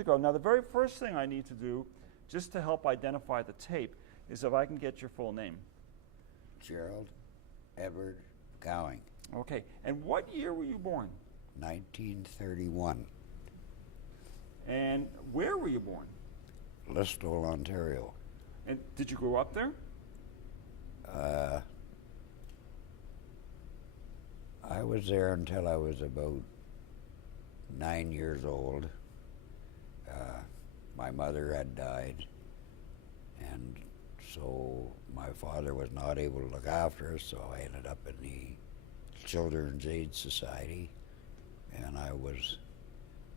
to go. Now, the very first thing I need to do, just to help identify the tape, is if I can get your full name. Gerald Edward Gowing, Okay, and what year were you born? 1931, And where were you born? Listowel, Ontario. And did you grow up there? I was there until I was about 9 years old. My mother had died, and so my father was not able to look after us, so I ended up in the Children's Aid Society, and I was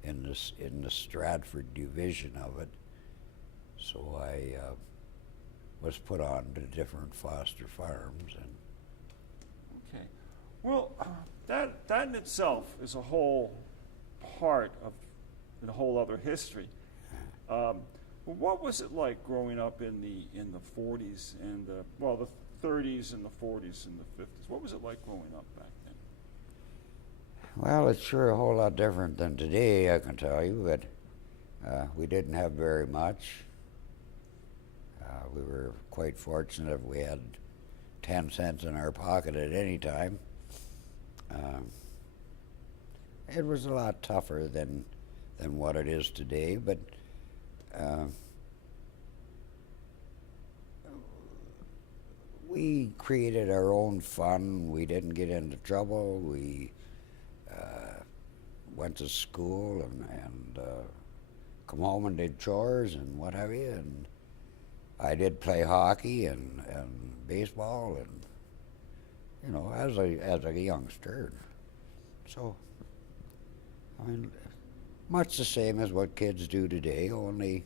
in the Stratford division of it. So I was put on to different foster farms, and Okay. Well, that in itself is a whole part of a whole other history. What was it like growing up in the 40s and the 30s and the 40s and the 50s? What was it like growing up back then? well, it's sure a whole lot different than today, I can tell you, but we didn't have very much. We were quite fortunate if we had 10 cents in our pocket at any time. It was a lot tougher than what it is today, but we created our own fun. We didn't get into trouble. We went to school and come home and did chores and what have you. And I did play hockey and baseball, and you know, as a youngster. So, I mean, much the same as what kids do today. Only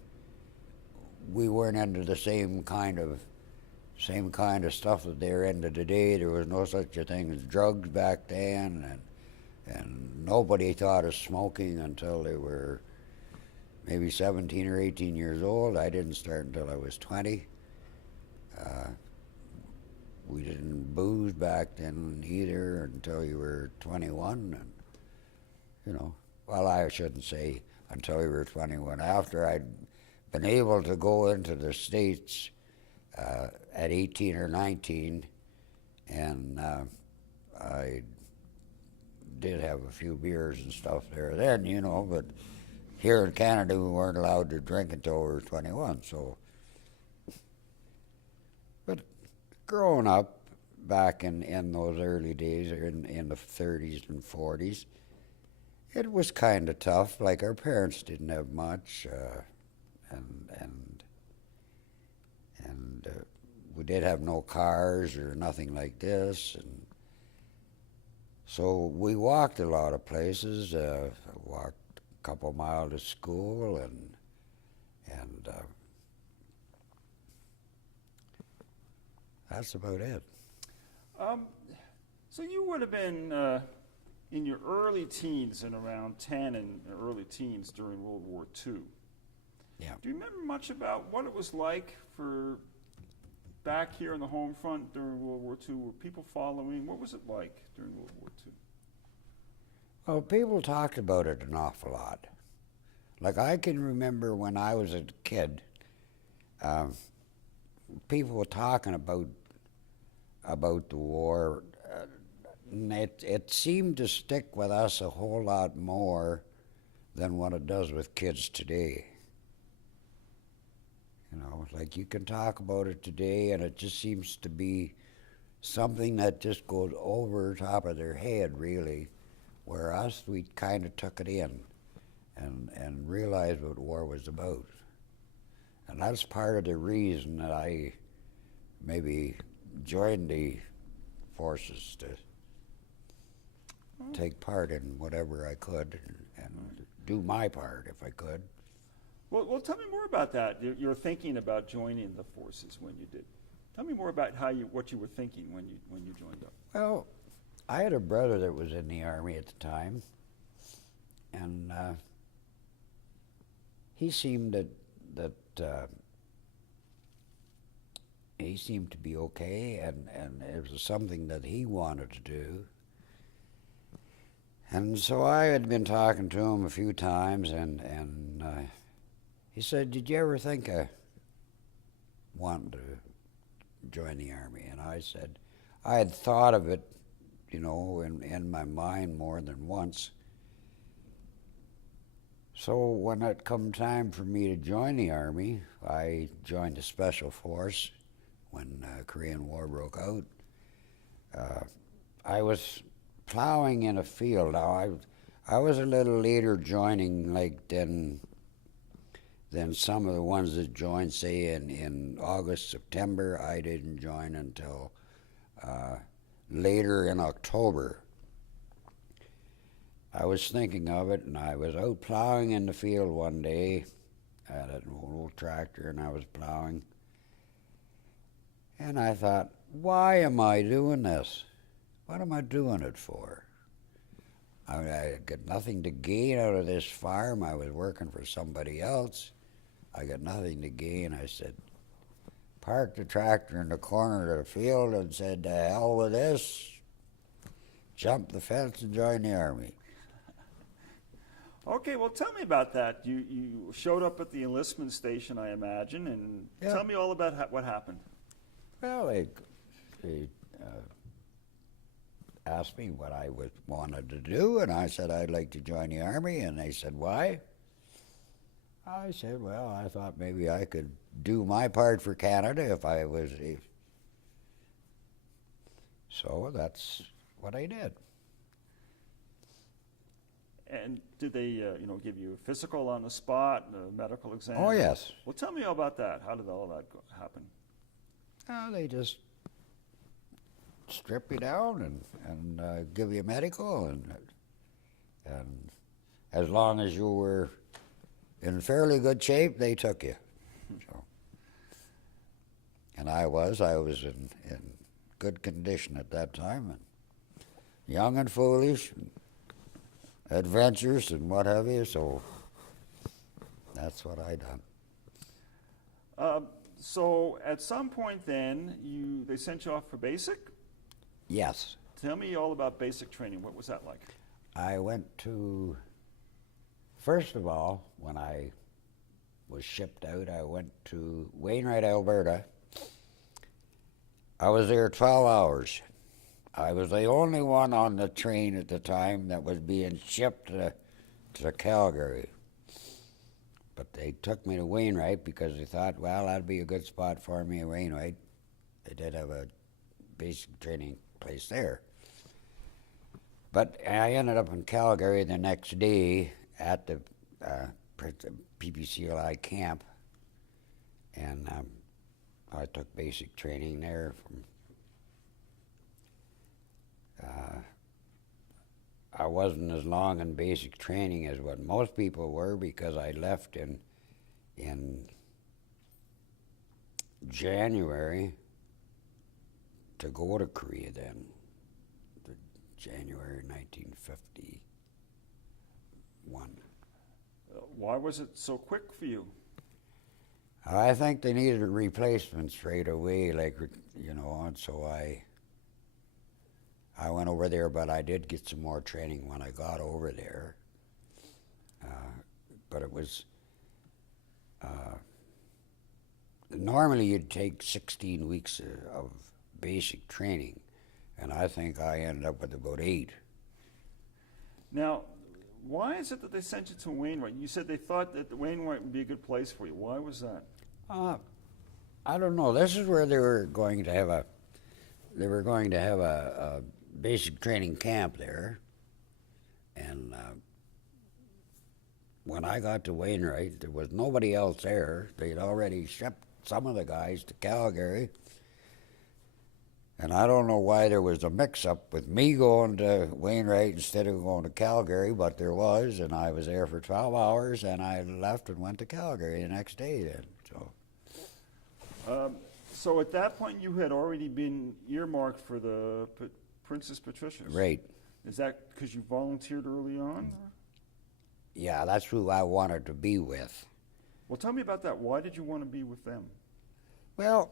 we weren't into the same kind of stuff that they're into today. There was no such a thing as drugs back then, and nobody thought of smoking until they were maybe 17 or 18 years old. I didn't start until I was 20. We didn't booze back then either until you were 21, and you know, well, I shouldn't say until you were 21. After I'd been able to go into the States at 18 or 19, and I did have a few beers and stuff there then, you know, but here in Canada we weren't allowed to drink until we were 21, so. But growing up back in those early days, or in the 30s and 40s, it was kind of tough. Like, our parents didn't have much, and we did have no cars or nothing like this, and so we walked a lot of places. Walked a couple miles to school, and that's about it. So you would have been in your early teens, and around 10 and early teens during World War II. Yeah. Do you remember much about what it was like for back here on the home front during World War II? Were people following? What was it like during World War II? Well, people talked about it an awful lot. Like, I can remember when I was a kid, people were talking about the war. And it seemed to stick with us a whole lot more than what it does with kids today. You know, like, you can talk about it today and it just seems to be something that just goes over top of their head, really, where us, we kind of took it in and realized what war was about. And that's part of the reason that I maybe joined the forces, to take part in whatever I could and do my part if I could. Well, tell me more about that. Your thinking about joining the forces when you did. Tell me more about what you were thinking when you joined up. Well, I had a brother that was in the Army at the time, and he seemed that he seemed to be okay, and it was something that he wanted to do. And so I had been talking to him a few times, and He said, "Did you ever think of wanting to join the Army?" And I said, I had thought of it, you know, in my mind more than once. So when it come time for me to join the Army, I joined the Special Force when the Korean War broke out. I was plowing in a field. Now, I was a little later joining, like, than some of the ones that joined, say, in August, September. I didn't join until later in October. I was thinking of it, and I was out plowing in the field one day. I had an old tractor, and I was plowing. And I thought, why am I doing this? What am I doing it for? I mean, I got nothing to gain out of this farm. I was working for somebody else. I got nothing to gain. I said, parked the tractor in the corner of the field and said, to hell with this, jumped the fence and joined the Army. Okay, well, tell me about that. You showed up at the enlistment station, I imagine, and Yeah. tell me all about what happened. Well, they asked me what I wanted to do, and I said I'd like to join the Army, and they said, why? I said, well, I thought maybe I could do my part for Canada if I was... So that's what I did. And did they, give you a physical on the spot, a medical exam? Oh, yes. Well, tell me all about that. How did all that happen? They just strip you down and give you a medical, and as long as you were in fairly good shape, they took you. So, and I was in good condition at that time, and young and foolish, and adventurous and what have you. So that's what I done. So at some point then, they sent you off for basic? Yes. Tell me all about basic training. What was that like? I went to, first of all, when I was shipped out, I went to Wainwright, Alberta. I was there 12 hours. I was the only one on the train at the time that was being shipped to Calgary. But they took me to Wainwright because they thought, well, that'd be a good spot for me at Wainwright. They did have a basic training place there. But I ended up in Calgary the next day at the PPCLI camp, and I took basic training there from... I wasn't as long in basic training as what most people were because I left in January to go to Korea then, January 1951. Why was it so quick for you? I think they needed a replacement straight away, and so I went over there, but I did get some more training when I got over there. But it was, normally you'd take 16 weeks of basic training, and I think I ended up with about 8. Now, why is it that they sent you to Wainwright? You said they thought that Wainwright would be a good place for you. Why was that? I don't know. This is where they were going to have a basic training camp there, and when I got to Wainwright, there was nobody else there. They'd already shipped some of the guys to Calgary, and I don't know why there was a mix-up with me going to Wainwright instead of going to Calgary, but there was, and I was there for 12 hours, and I left and went to Calgary the next day then. So at that point, you had already been earmarked for the Princess Patricia's. Right. Is that because you volunteered early on? Yeah, that's who I wanted to be with. Well, tell me about that. Why did you want to be with them? Well,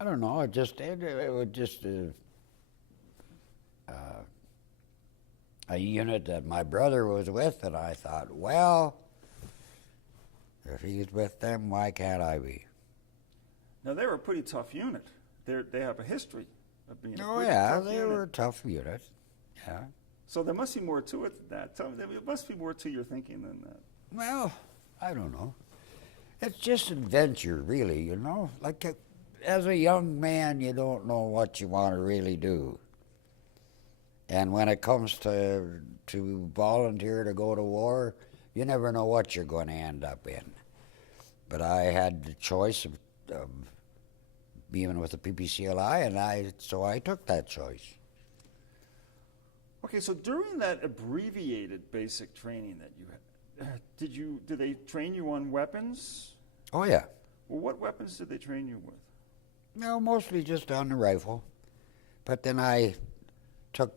I don't know. It was just a unit that my brother was with, and I thought, well, if he's with them, why can't I be? Now, they were a pretty tough unit. They have a history of being a Oh pretty yeah, tough they unit. were a tough unit. Yeah. So there must be more to it than that. Tell me, there must be more to your thinking than that. Well, I don't know. It's just adventure, really, you know? Like, as a young man, you don't know what you want to really do. And when it comes to volunteer to go to war, you never know what you're going to end up in. But I had the choice of being with the PPCLI, and so I took that choice. Okay, so during that abbreviated basic training that you had, did they train you on weapons? Oh yeah. Well, what weapons did they train you with? No, mostly just on the rifle. But then I took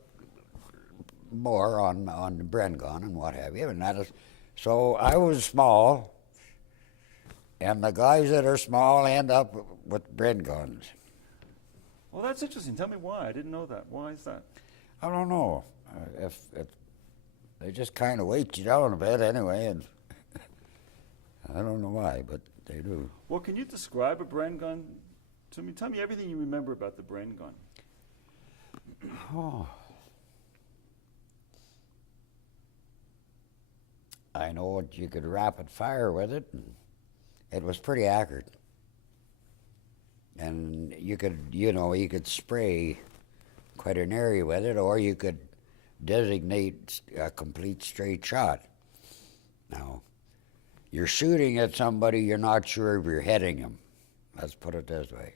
more on the Bren gun and what have you. And so I was small, and the guys that are small end up with Bren guns. Well, that's interesting. Tell me why. I didn't know that. Why is that? I don't know. If they just kind of weight you down a bit anyway, and I don't know why, but they do. Well, can you describe a Bren gun to me? Tell me everything you remember about the Bren gun. Oh. I know that you could rapid fire with it, and it was pretty accurate. And you could spray quite an area with it, or you could designate a complete straight shot. Now, you're shooting at somebody, you're not sure if you're hitting them. Let's put it this way.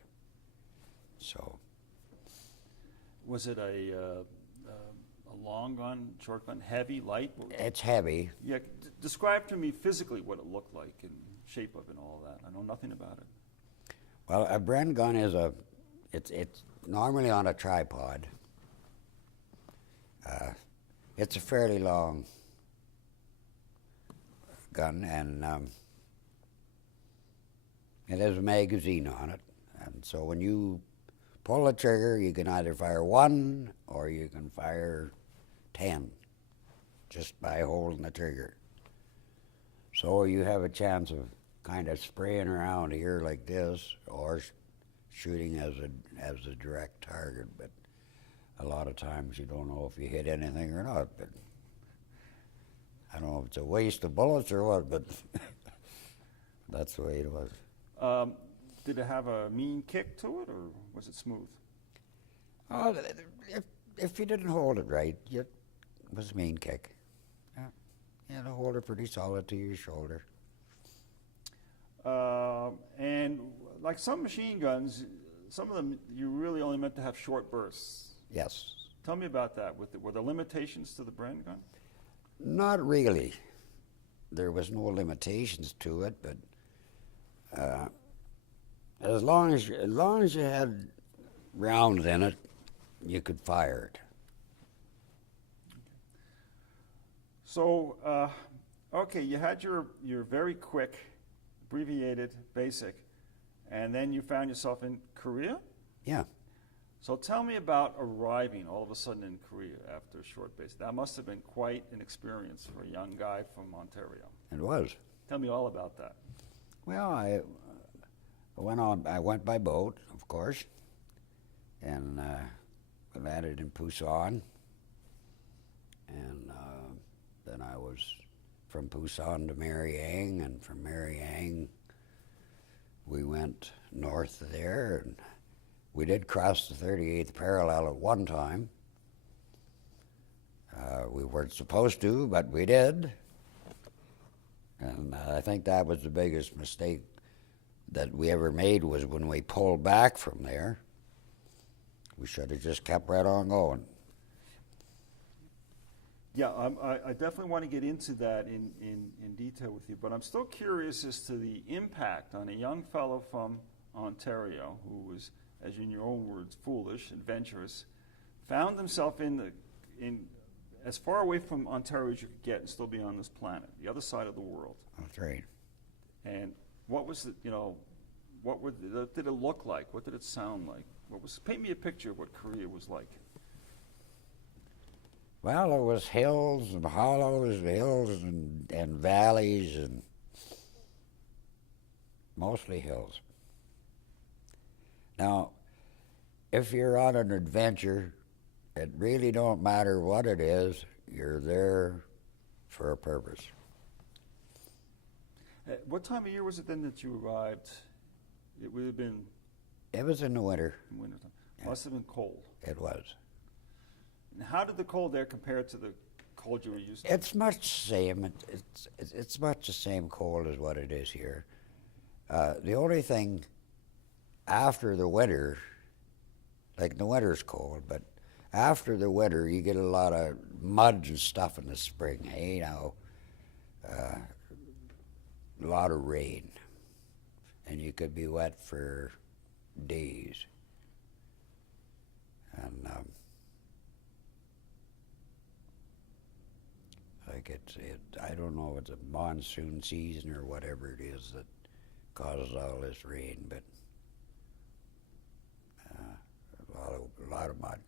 So. Was it a long gun, short gun, heavy, light? It's heavy. Yeah, describe to me physically what it looked like and shape of it and all that. I know nothing about it. Well, a Bren gun is it's normally on a tripod. It's a fairly long gun, and it has a magazine on it. And so when you pull the trigger, you can either fire 1 or you can fire 10 just by holding the trigger. So you have a chance of kind of spraying around here like this, or shooting as a direct target. But a lot of times you don't know if you hit anything or not. But I don't know if it's a waste of bullets or what, but that's the way it was. Did it have a mean kick to it, or was it smooth? Oh, if you didn't hold it right, it was a mean kick. Yeah, you had to hold it pretty solid to your shoulder. And like some machine guns, some of them you really only meant to have short bursts. Yes. Tell me about that. Were there limitations to the Bren gun? Not really. There was no limitations to it, but as long as you had rounds in it, you could fire it. So, okay, you had your very quick, abbreviated basic, and then you found yourself in Korea? Yeah. So tell me about arriving all of a sudden in Korea after a short basic. That must have been quite an experience for a young guy from Ontario. It was. Tell me all about that. Well, I went by boat, of course, and landed in Busan, and then I was from Busan to Mariang, and from Mariang we went north of there, and we did cross the 38th parallel at one time. We weren't supposed to, but we did. And I think that was the biggest mistake that we ever made, was when we pulled back from there. We should have just kept right on going. Yeah, I definitely want to get into that in detail with you, but I'm still curious as to the impact on a young fellow from Ontario who was, as in your own words, foolish, adventurous, found himself in as far away from Ontario as you could get and still be on this planet, the other side of the world. That's right. And what was what did it look like? What did it sound like? Paint me a picture of what Korea was like. Well, it was hills and hollows, hills and valleys, and mostly hills. Now, if you're on an adventure, it really don't matter what it is, you're there for a purpose. What time of year was it then that you arrived? It would have been It was in the winter. in wintertime. Yeah. Must have been cold. It was. And how did the cold there compare to the cold you were used to? It's much the same. It's much the same cold as what it is here. The only thing after the winter, like the winter's cold, but after the winter you get a lot of mud and stuff in the spring. Hey, now, a lot of rain, and you could be wet for days. And like I don't know if it's a monsoon season or whatever it is that causes all this rain, but a lot of mud.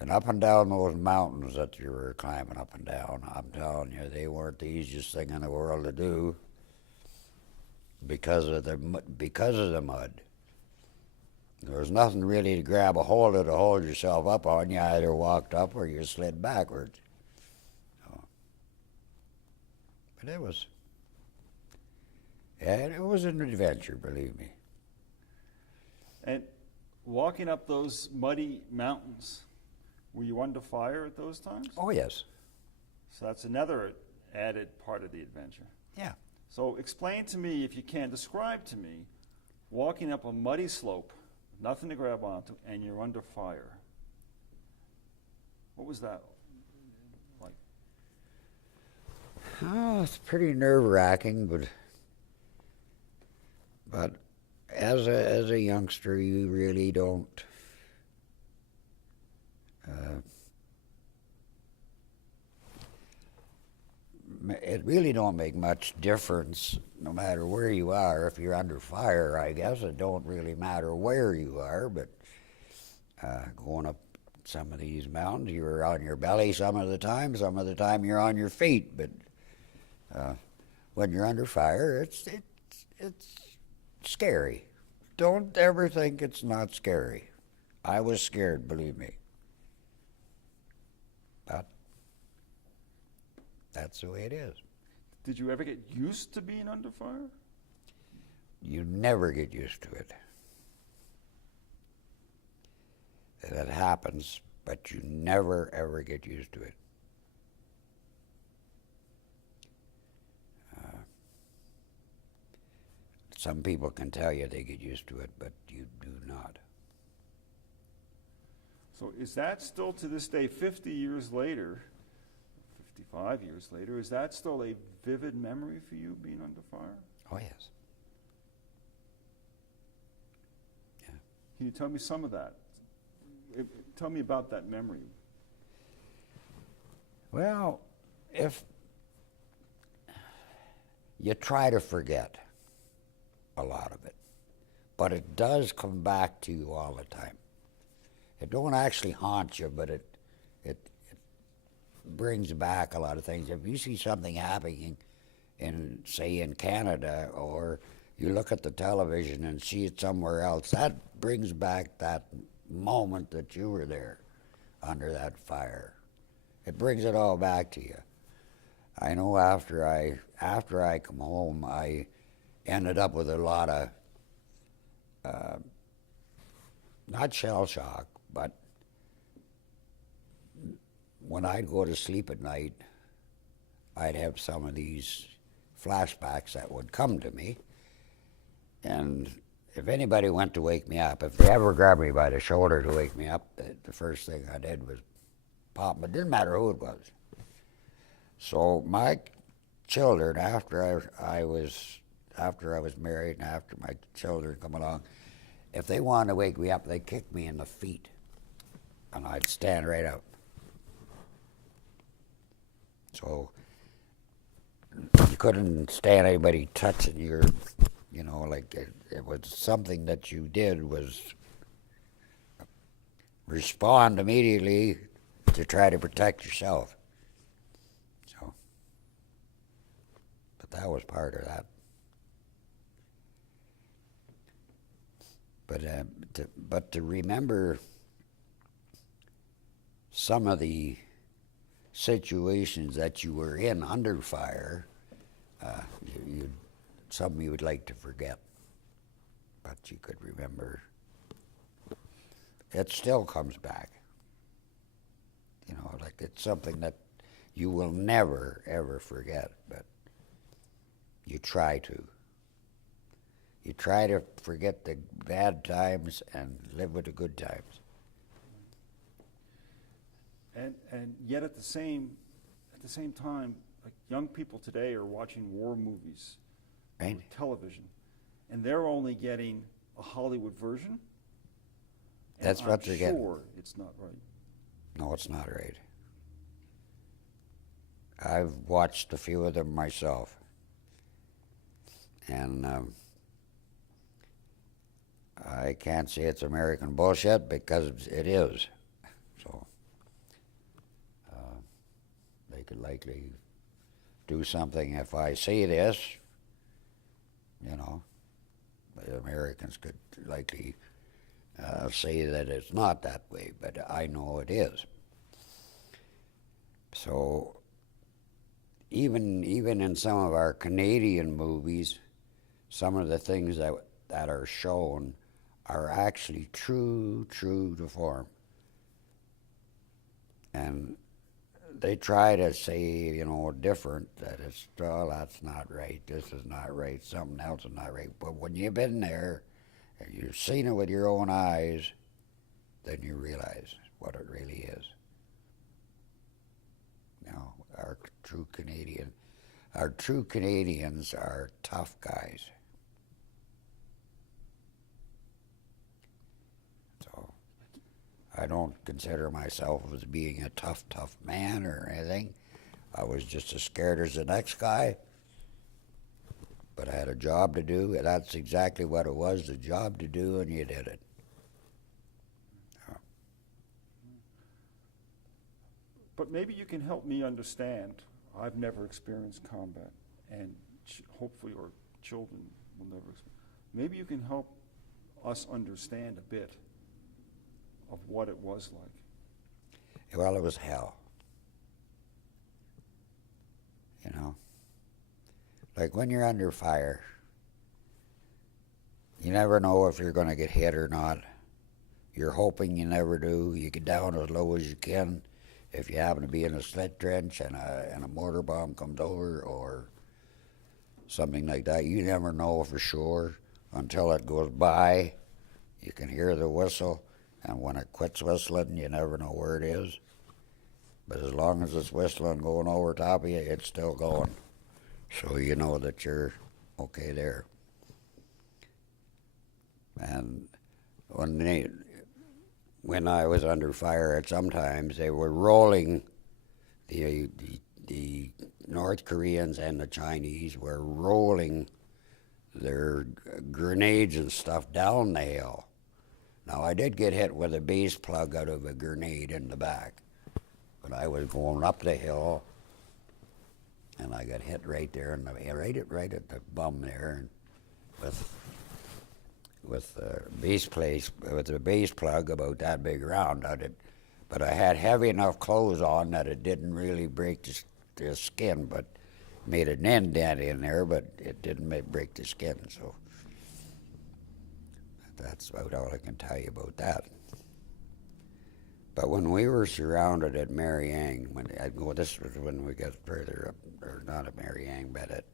And up and down those mountains that you were climbing up and down, I'm telling you, they weren't the easiest thing in the world to do because of the mud. There was nothing really to grab a hold of to hold yourself up on. You either walked up or you slid backwards. But it was an adventure, believe me. And walking up those muddy mountains, were you under fire at those times? Oh, yes. So that's another added part of the adventure. Yeah. So explain to me, if you can, describe to me walking up a muddy slope, nothing to grab onto, and you're under fire. What was that like? Oh, it's pretty nerve-wracking, but as a youngster, you really don't. It really don't make much difference, no matter where you are. If you're under fire, I guess it don't really matter where you are. But going up some of these mountains, you're on your belly some of the time you're on your feet. But when you're under fire, it's scary. Don't ever think it's not scary. I was scared, believe me. But that's the way it is. Did you ever get used to being under fire? You never get used to it. That happens, but you never, ever get used to it. Some people can tell you they get used to it, but you do not. So is that still to this day, 50 years later, 55 years later, is that still a vivid memory for you, being under fire? Oh, yes. Yeah. Can you tell me some of that? Tell me about that memory. Well, if you try to forget a lot of it, but it does come back to you all the time. It don't actually haunt you, but it brings back a lot of things. If you see something happening in, say, in Canada, or you look at the television and see it somewhere else, that brings back that moment that you were there under that fire. It brings it all back to you. I know after I come home, I ended up with a lot of not shell shock, but when I'd go to sleep at night, I'd have some of these flashbacks that would come to me. And if anybody went to wake me up, if they ever grabbed me by the shoulder to wake me up, the first thing I did was pop them. It didn't matter who it was. So my children, after I was married and after my children come along, if they wanted to wake me up, they'd kick me in the feet, and I'd stand right up. So you couldn't stand anybody touching your, like it was something that you did was respond immediately, to try to protect yourself. So, but that was part of that. But to remember some of the situations that you were in under fire, something you would like to forget, but you could remember. It still comes back. You know, like it's something that you will never, ever forget, but you try to. You try to forget the bad times and live with the good times. And yet at the same time, like young people today are watching war movies Right? on television, and they're only getting a Hollywood version. That's what they're getting. I'm sure it's not right. No, it's not right. I've watched a few of them myself, and I can't say it's American bullshit because it is. So they could likely do something if I say this. You know, the Americans could likely say that it's not that way, but I know it is. So even in some of our Canadian movies, some of the things that are shown are actually true to form. And they try to say, you know, different, that it's, oh, that's not right, this is not right, something else is not right. But when you've been there and you've seen it with your own eyes, then you realize what it really is. You know, our true Canadians are tough guys. So I don't consider myself as being a tough man or anything. I was just as scared as the next guy. But I had a job to do, and that's exactly what it was, the job to do, and you did it. But maybe you can help me understand. I've never experienced combat, and hopefully our children will never experience. Maybe you can help us understand a bit of what it was like. Well, it was hell. You know? Like when you're under fire, you never know if you're going to get hit or not. You're hoping you never do. You get down as low as you can. If you happen to be in a slit trench and a mortar bomb comes over or something like that, you never know for sure until it goes by. You can hear the whistle, and when it quits whistling, you never know where it is. But as long as it's whistling going over top of you, it's still going. So you know that you're okay there. And when I was under fire, sometimes they were rolling, the North Koreans and the Chinese were rolling their grenades and stuff down the hill. Now I did get hit with a base plug out of a grenade in the back, but I was going up the hill, and I got hit right there, and right at the bum there, and with the base plug about that big around. But I had heavy enough clothes on that it didn't really break the skin, but made an indent in there, but it didn't break the skin. So that's about all I can tell you about that. But when we were surrounded at Mariang, this was when we got further up, or not at Mariang, but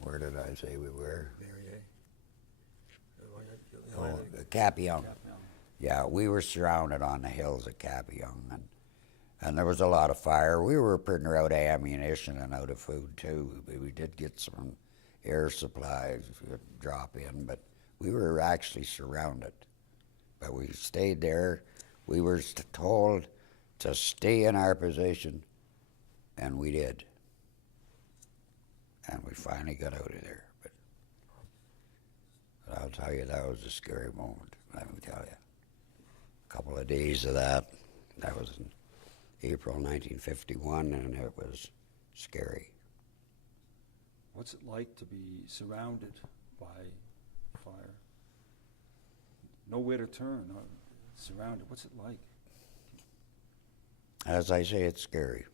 where did I say we were? Capiang. Yeah, we were surrounded on the hills of Capiang, and there was a lot of fire. We were pretty out of ammunition and out of food too. We did get some air supplies drop in, but we were actually surrounded. But we stayed there. We were told to stay in our position, and we did. And we finally got out of there. But I'll tell you, that was a scary moment, let me tell you. A couple of days of that, that was in April 1951, and it was scary. What's it like to be surrounded by fire? Nowhere to turn, surrounded. What's it like? As I say, it's scary.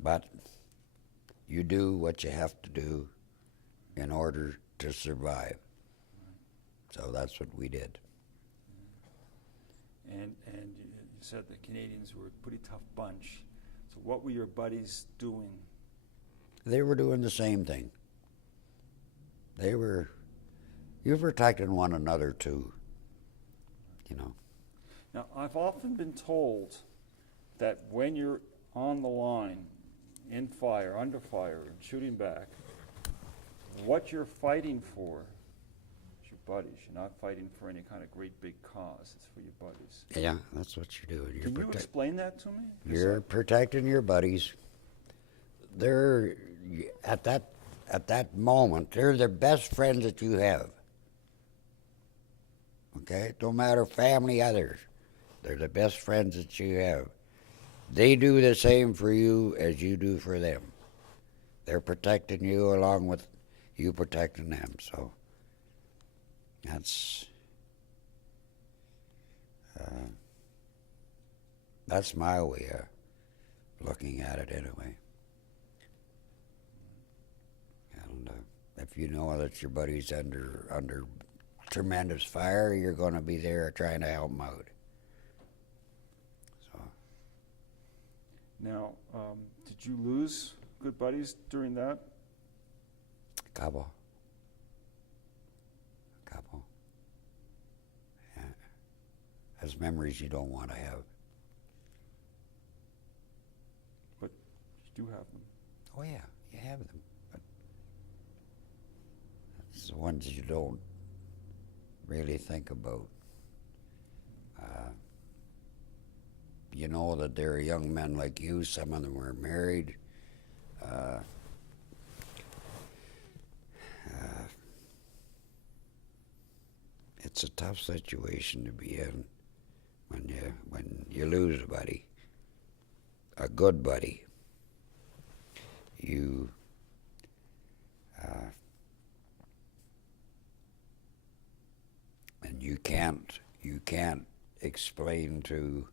But you do what you have to do in order to survive. So that's what we did. And you said the Canadians were a pretty tough bunch. So what were your buddies doing? They were doing the same thing. You were protecting one another too, you know. Now, I've often been told that when you're on the line, in fire, under fire, and shooting back, what you're fighting for is your buddies. You're not fighting for any kind of great big cause. It's for your buddies. Yeah, that's what you're doing. Can you explain that to me? You're protecting your buddies. They're at that moment, they're the best friends that you have. Okay? Don't matter family, others. They're the best friends that you have. They do the same for you as you do for them. They're protecting you along with you protecting them. So that's my way of looking at it anyway. And if you know that your buddy's under tremendous fire, you're going to be there trying to help him out. So. Now, did you lose good buddies during that? Couple. Yeah. That's memories you don't want to have. But you do have them. Oh yeah, you have them. But it's the ones you don't really think about. You know that they're young men like you. Some of them were married. It's a tough situation to be in when you lose a buddy, a good buddy. And you can't explain to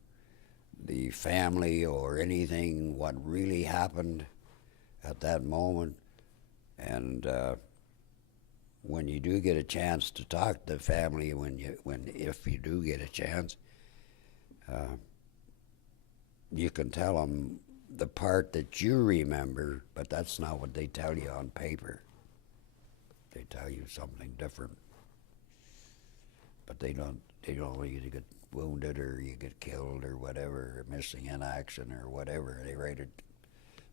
the family or anything what really happened at that moment. And when you do get a chance to talk to the family, if you do get a chance, you can tell them the part that you remember, but that's not what they tell you on paper. They tell you something different. But they don't want you to get wounded or you get killed or whatever, or missing in action or whatever. They write it,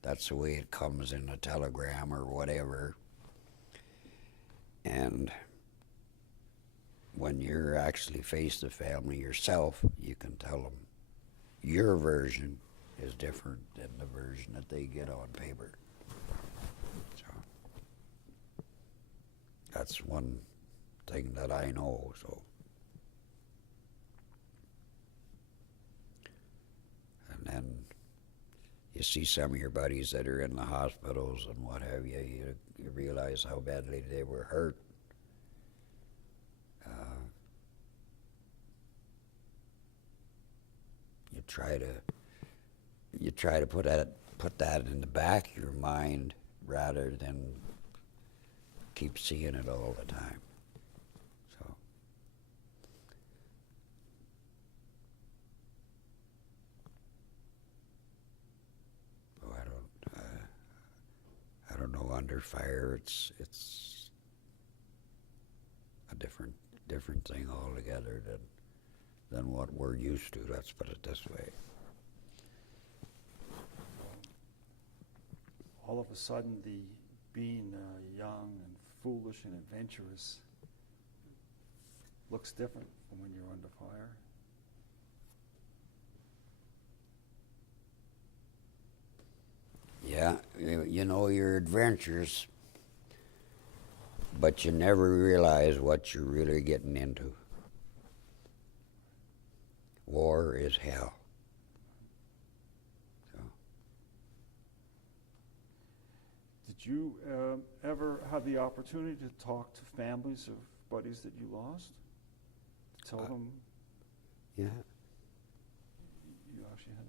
that's the way it comes in a telegram or whatever. And when you're actually face the family yourself, you can tell them your version is different than the version that they get on paper. So that's one thing that I know. So, and then you see some of your buddies that are in the hospitals and what have you. You realize how badly they were hurt. You try to put that in the back of your mind rather than keep seeing it all the time. So. Oh, I don't know. Under fire, it's a different thing altogether than what we're used to. Let's put it this way. All of a sudden, being young and foolish and adventurous looks different from when you're under fire. Yeah, you know, you're adventurous, but you never realize what you're really getting into. War is hell. So, Did you ever have the opportunity to talk to families of buddies that you lost? To tell them yeah, you actually had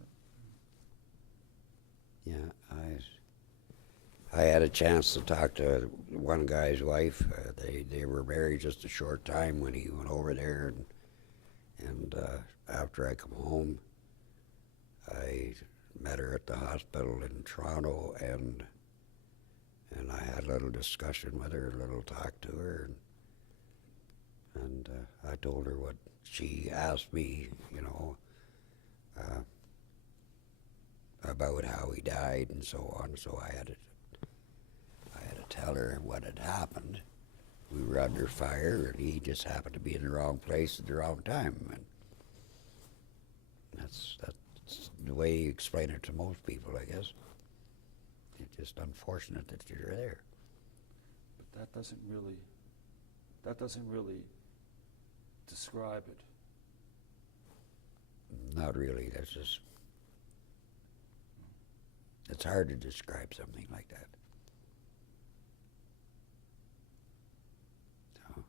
it? yeah. I had a chance to talk to one guy's wife. They were married just a short time when he went over there, and after I come home, I met her at the hospital in Toronto, and I had a little discussion with her, a little talk to her, and I told her what she asked me, you know, about how he died and so on. So I had to tell her what had happened. We were under fire, and he just happened to be in the wrong place at the wrong time. And that's the way you explain it to most people, I guess. It's just unfortunate that you're there. But that doesn't really describe it. Not really. That's just, it's hard to describe something like that. So,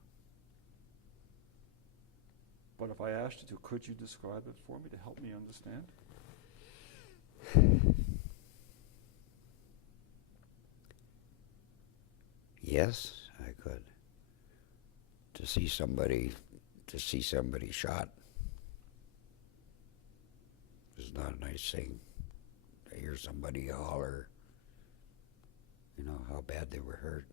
But if I asked you to, could you describe it for me to help me understand? yes, I could. To see somebody shot is not a nice thing. To hear somebody holler, you know, how bad they were hurt.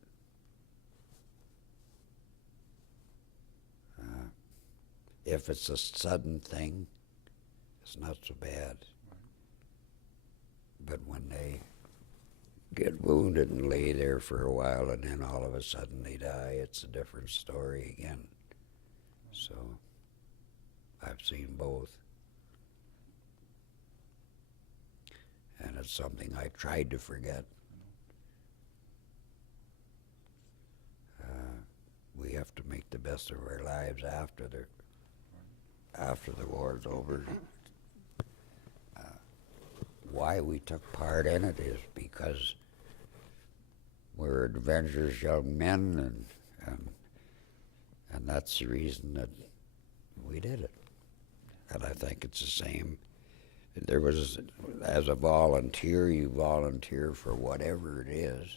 If it's a sudden thing, it's not so bad. But when they get wounded and lay there for a while and then all of a sudden they die, it's a different story again. So I've seen both. And it's something I tried to forget. We have to make the best of our lives after the war's over. Why we took part in it is because we're adventurous young men, and that's the reason that we did it. And I think it's the same. There was, as a volunteer, you volunteer for whatever it is,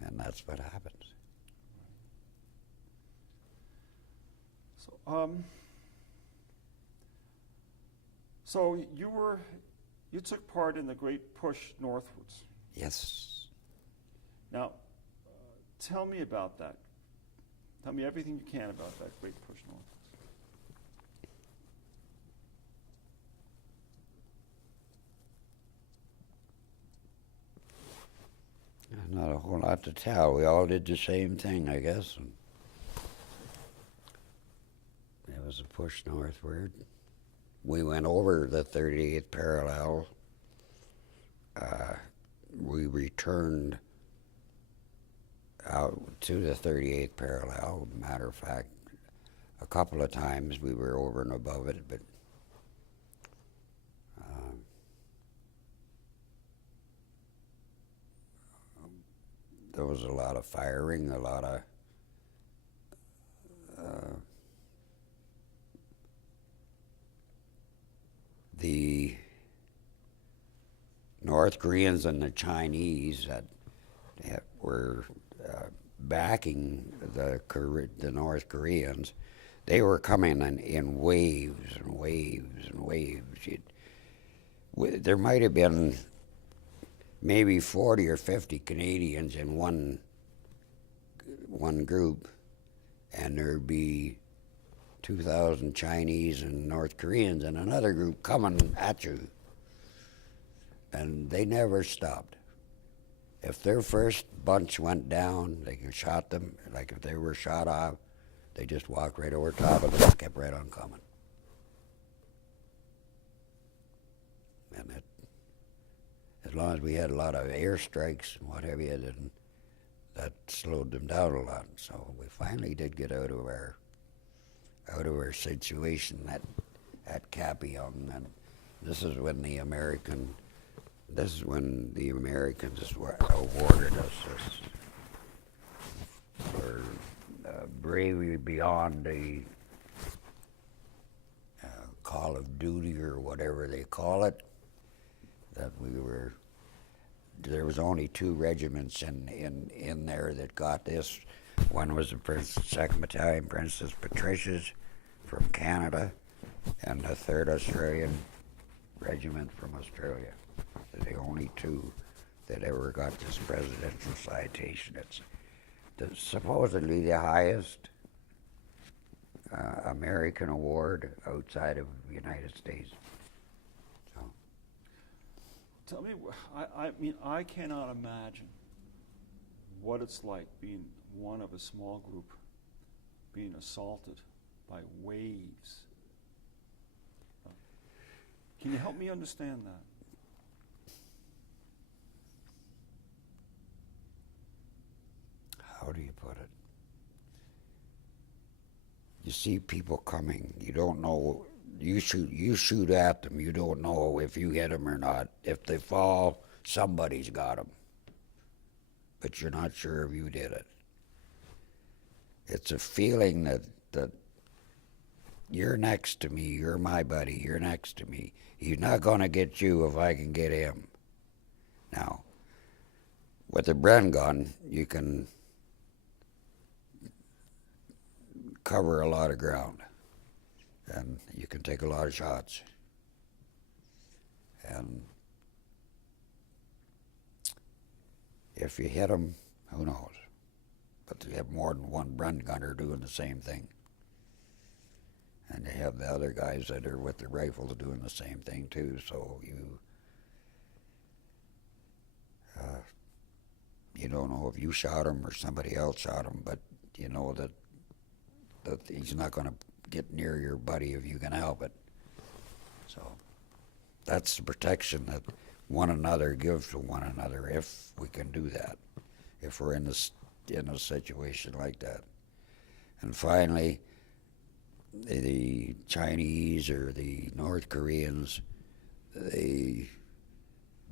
and that's what happens. So you took part in the Great Push Northwards. Yes. Now, tell me about that. Tell me everything you can about that Great Push Northwards. Not a whole lot to tell. We all did the same thing, I guess. And it was a push northward. We went over the 38th parallel. We returned out to the 38th parallel. Matter of fact, a couple of times we were over and above it, but there was a lot of firing, a lot of the North Koreans and the Chinese that were backing the North Koreans. They were coming in waves and waves and waves. There might have been maybe 40 or 50 Canadians in one group, and there'd be 2,000 Chinese and North Koreans in another group coming at you. And they never stopped. If their first bunch went down, they shot them. Like if they were shot off, they just walked right over top of them and kept right on coming. And as long as we had a lot of airstrikes and what have you, then that slowed them down a lot. So we finally did get out of our situation at Capion, and this is when the Americans awarded us this for bravery beyond the Call of Duty or whatever they call it. That there was only 2 regiments in there that got this. One was the 2nd Battalion Princess Patricia's from Canada, and the 3rd Australian Regiment from Australia. They're the only 2 that ever got this presidential citation. It's supposedly the highest American award outside of the United States. So, Tell me, I mean, I cannot imagine what it's like being one of a small group being assaulted by waves. Can you help me understand that? how do you put it? You see people coming. You don't know. You shoot at them. You don't know if you hit them or not. If they fall, somebody's got them. But you're not sure if you did it. It's a feeling that you're next to me. You're my buddy. You're next to me. He's not going to get you if I can get him. Now, with a Bren gun, you can cover a lot of ground, and you can take a lot of shots. And if you hit them, who knows? But you have more than one Bren gunner doing the same thing. And you have the other guys that are with the rifles doing the same thing too, so you don't know if you shot him or somebody else shot him, but you know that he's not going to get near your buddy if you can help it. So that's the protection that one another gives to one another, if we can do that, if we're in a situation like that. And finally, the Chinese or the North Koreans, they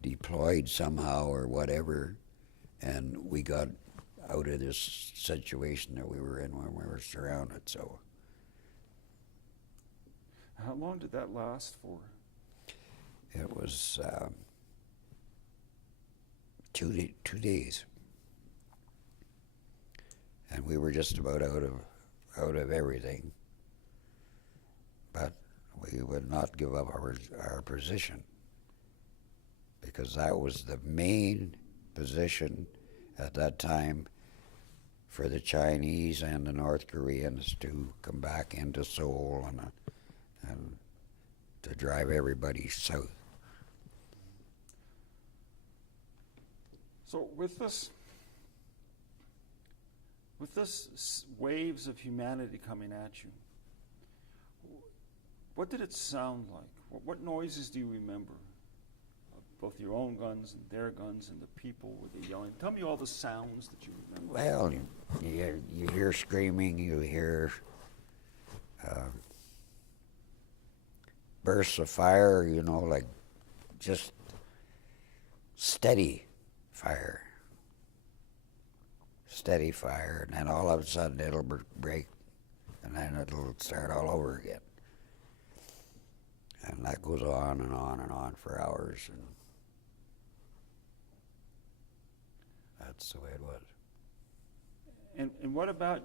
deployed somehow or whatever, and we got out of this situation that we were in when we were surrounded. So, how long did that last for? it was 2 days, and we were just about out of everything. But we would not give up our position, because that was the main position at that time for the Chinese and the North Koreans to come back into Seoul and to drive everybody south. So with this waves of humanity coming at you, what did it sound like? What noises do you remember? Both your own guns and their guns and the people with the yelling. Tell me all the sounds that you remember. Well, you hear screaming, you hear bursts of fire, like just steady fire. Steady fire, and then all of a sudden it'll break, and then it'll start all over again. And that goes on and on and on for hours, and that's the way it was. And what about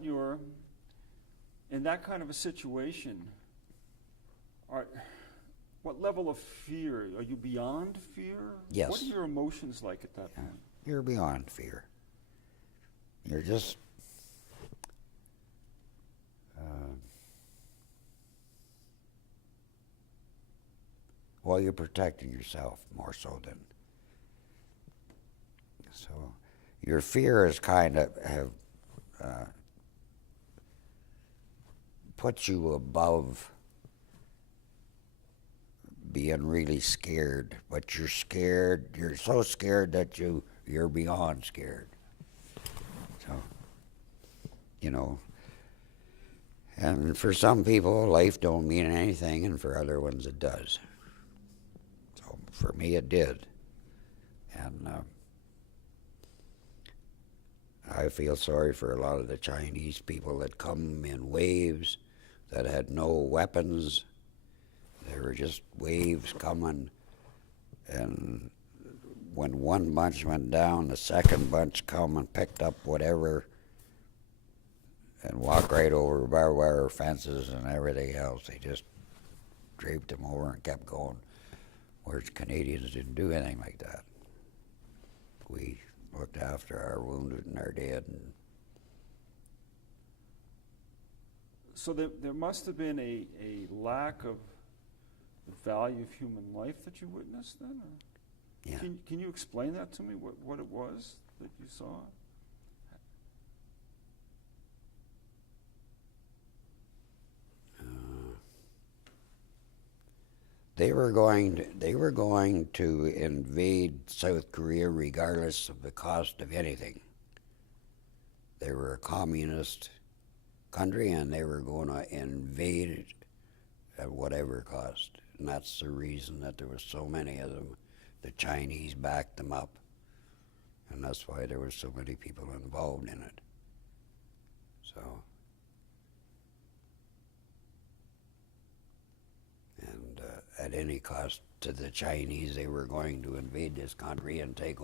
in that kind of a situation, what level of fear? Are you beyond fear? Yes. What are your emotions like at that point? You're beyond fear. You're just you're protecting yourself more so than. So your fear is kind of puts you above being really scared, but you're so scared that you're beyond scared. you know. And for some people, life don't mean anything, and for other ones, it does. So for me, it did. And I feel sorry for a lot of the Chinese people that come in waves that had no weapons. There were just waves coming, and when one bunch went down, the second bunch come and picked up whatever and walked right over barbed wire fences and everything else. They just draped them over and kept going, whereas Canadians didn't do anything like that. We looked after our wounded and our dead. And So there must have been a lack of the value of human life that you witnessed then? Or? yeah. Can you explain that to me, what it was that you saw? They were going to invade South Korea regardless of the cost of anything. They were a communist country and they were going to invade it at whatever cost. And that's the reason that there was so many of them. The Chinese backed them up. And that's why there were so many people involved in it. So, and at any cost to the Chinese, they were going to invade this country and take it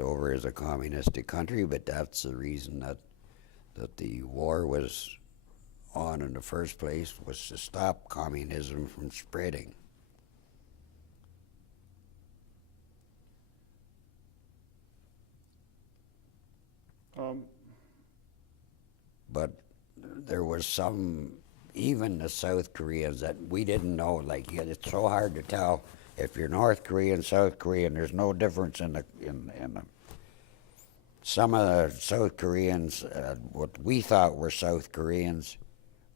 over as a communistic country. But that's the reason that the war was on in the first place, was to stop communism from spreading. But there was some, even the South Koreans, that we didn't know. Like, it's so hard to tell if you're North Korean, South Korean. There's no difference in the. Some of the South Koreans, what we thought were South Koreans,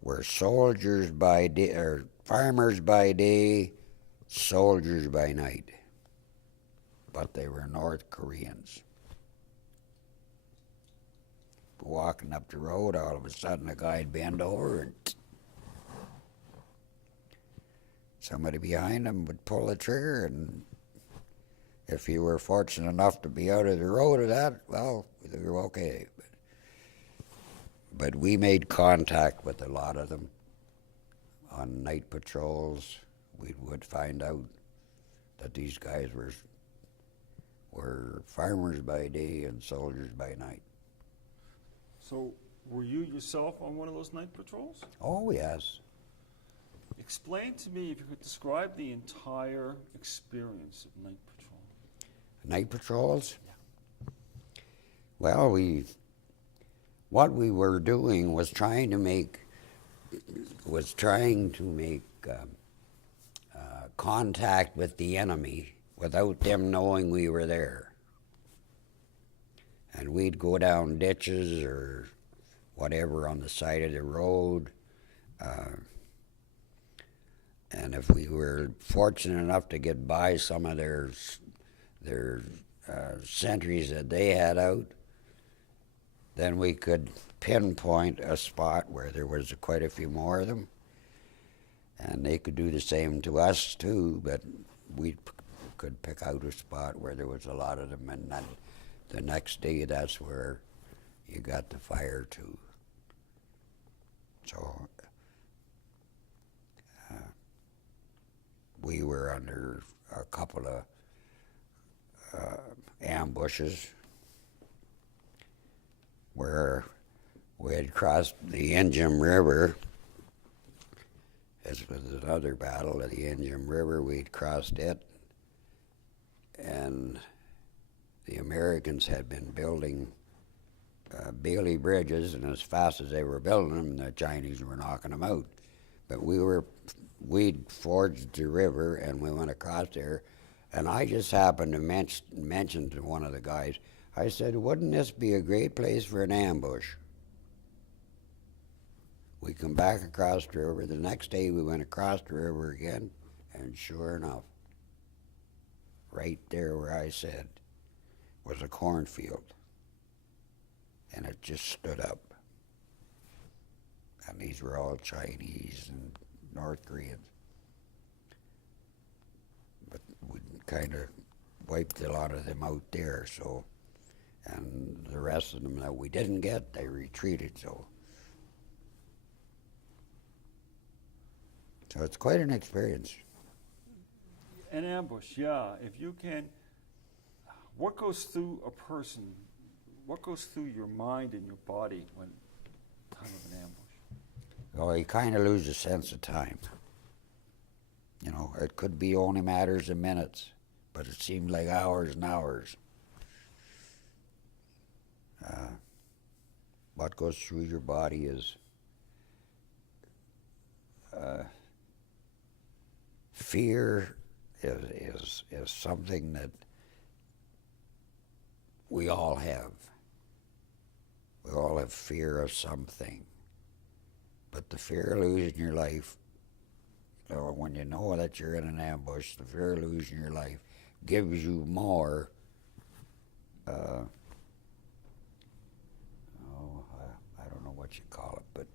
were soldiers by day, or farmers by day, soldiers by night. But they were North Koreans. Walking up the road, all of a sudden a guy'd bend over and somebody behind him would pull the trigger, and if you were fortunate enough to be out of the road of that, well, you were okay. But we made contact with a lot of them on night patrols. We would find out that these guys were farmers by day and soldiers by night. So were you yourself on one of those night patrols? Oh, yes. Explain to me, if you could describe the entire experience of night patrol. Night patrols? Well, what we were doing was trying to make contact with the enemy without them knowing we were there. And we'd go down ditches or whatever on the side of the road. And if we were fortunate enough to get by some of their sentries that they had out, then we could pinpoint a spot where there was quite a few more of them. And they could do the same to us too, but we could pick out a spot where there was a lot of them, and then the next day, that's where you got the fire to. So we were under a couple of ambushes where we had crossed the Injum River. This was another battle of the Injum River. We'd crossed it, and the Americans had been building Bailey bridges, and as fast as they were building them, the Chinese were knocking them out. But we'd forged the river, and we went across there, and I just happened to mention to one of the guys, I said, wouldn't this be a great place for an ambush? We come back across the river. The next day we went across the river again, and sure enough, right there where I said, was a cornfield. and it just stood up. And these were all Chinese and North Koreans. But we kind of wiped a lot of them out there, so, and the rest of them that we didn't get, they retreated, so. So it's quite an experience. An ambush, yeah. If you can, what goes through a person, what goes through your mind and your body when time of an ambush? Well, you kind of lose a sense of time. You know, it could be only matters of minutes, but it seemed like hours and hours. What goes through your body is fear is something that we all have. We all have fear of something. But the fear of losing your life, you know, when you know that you're in an ambush, the fear of losing your life gives you more, I don't know what you call it, but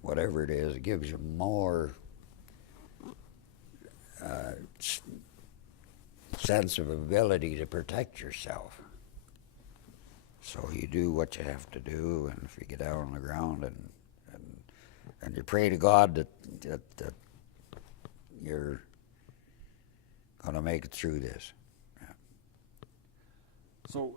whatever it is, it gives you more sense of ability to protect yourself. So you do what you have to do, and if you get down on the ground and you pray to God that you're going to make it through this. Yeah. So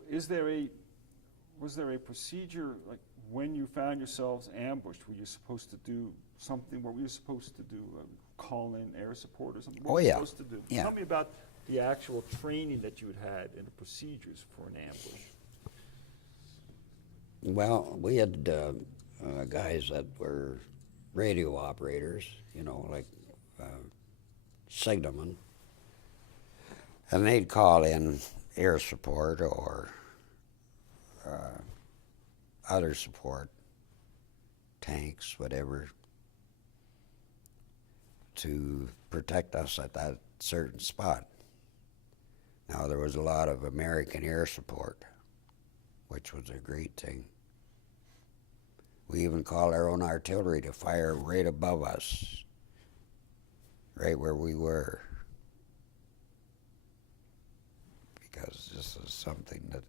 was there a procedure, like when you found yourselves ambushed, were you supposed to do something? What were you supposed to do? Call in air support or something? What were you supposed to do? Yeah. Tell me about the actual training that you had and the procedures for an ambush. Well, we had guys that were radio operators, you know, like signalmen, and they'd call in air support or other support, tanks, whatever, to protect us at that certain spot. Now, there was a lot of American air support, which was a great thing. We even called our own artillery to fire right above us, right where we were, because this is something that,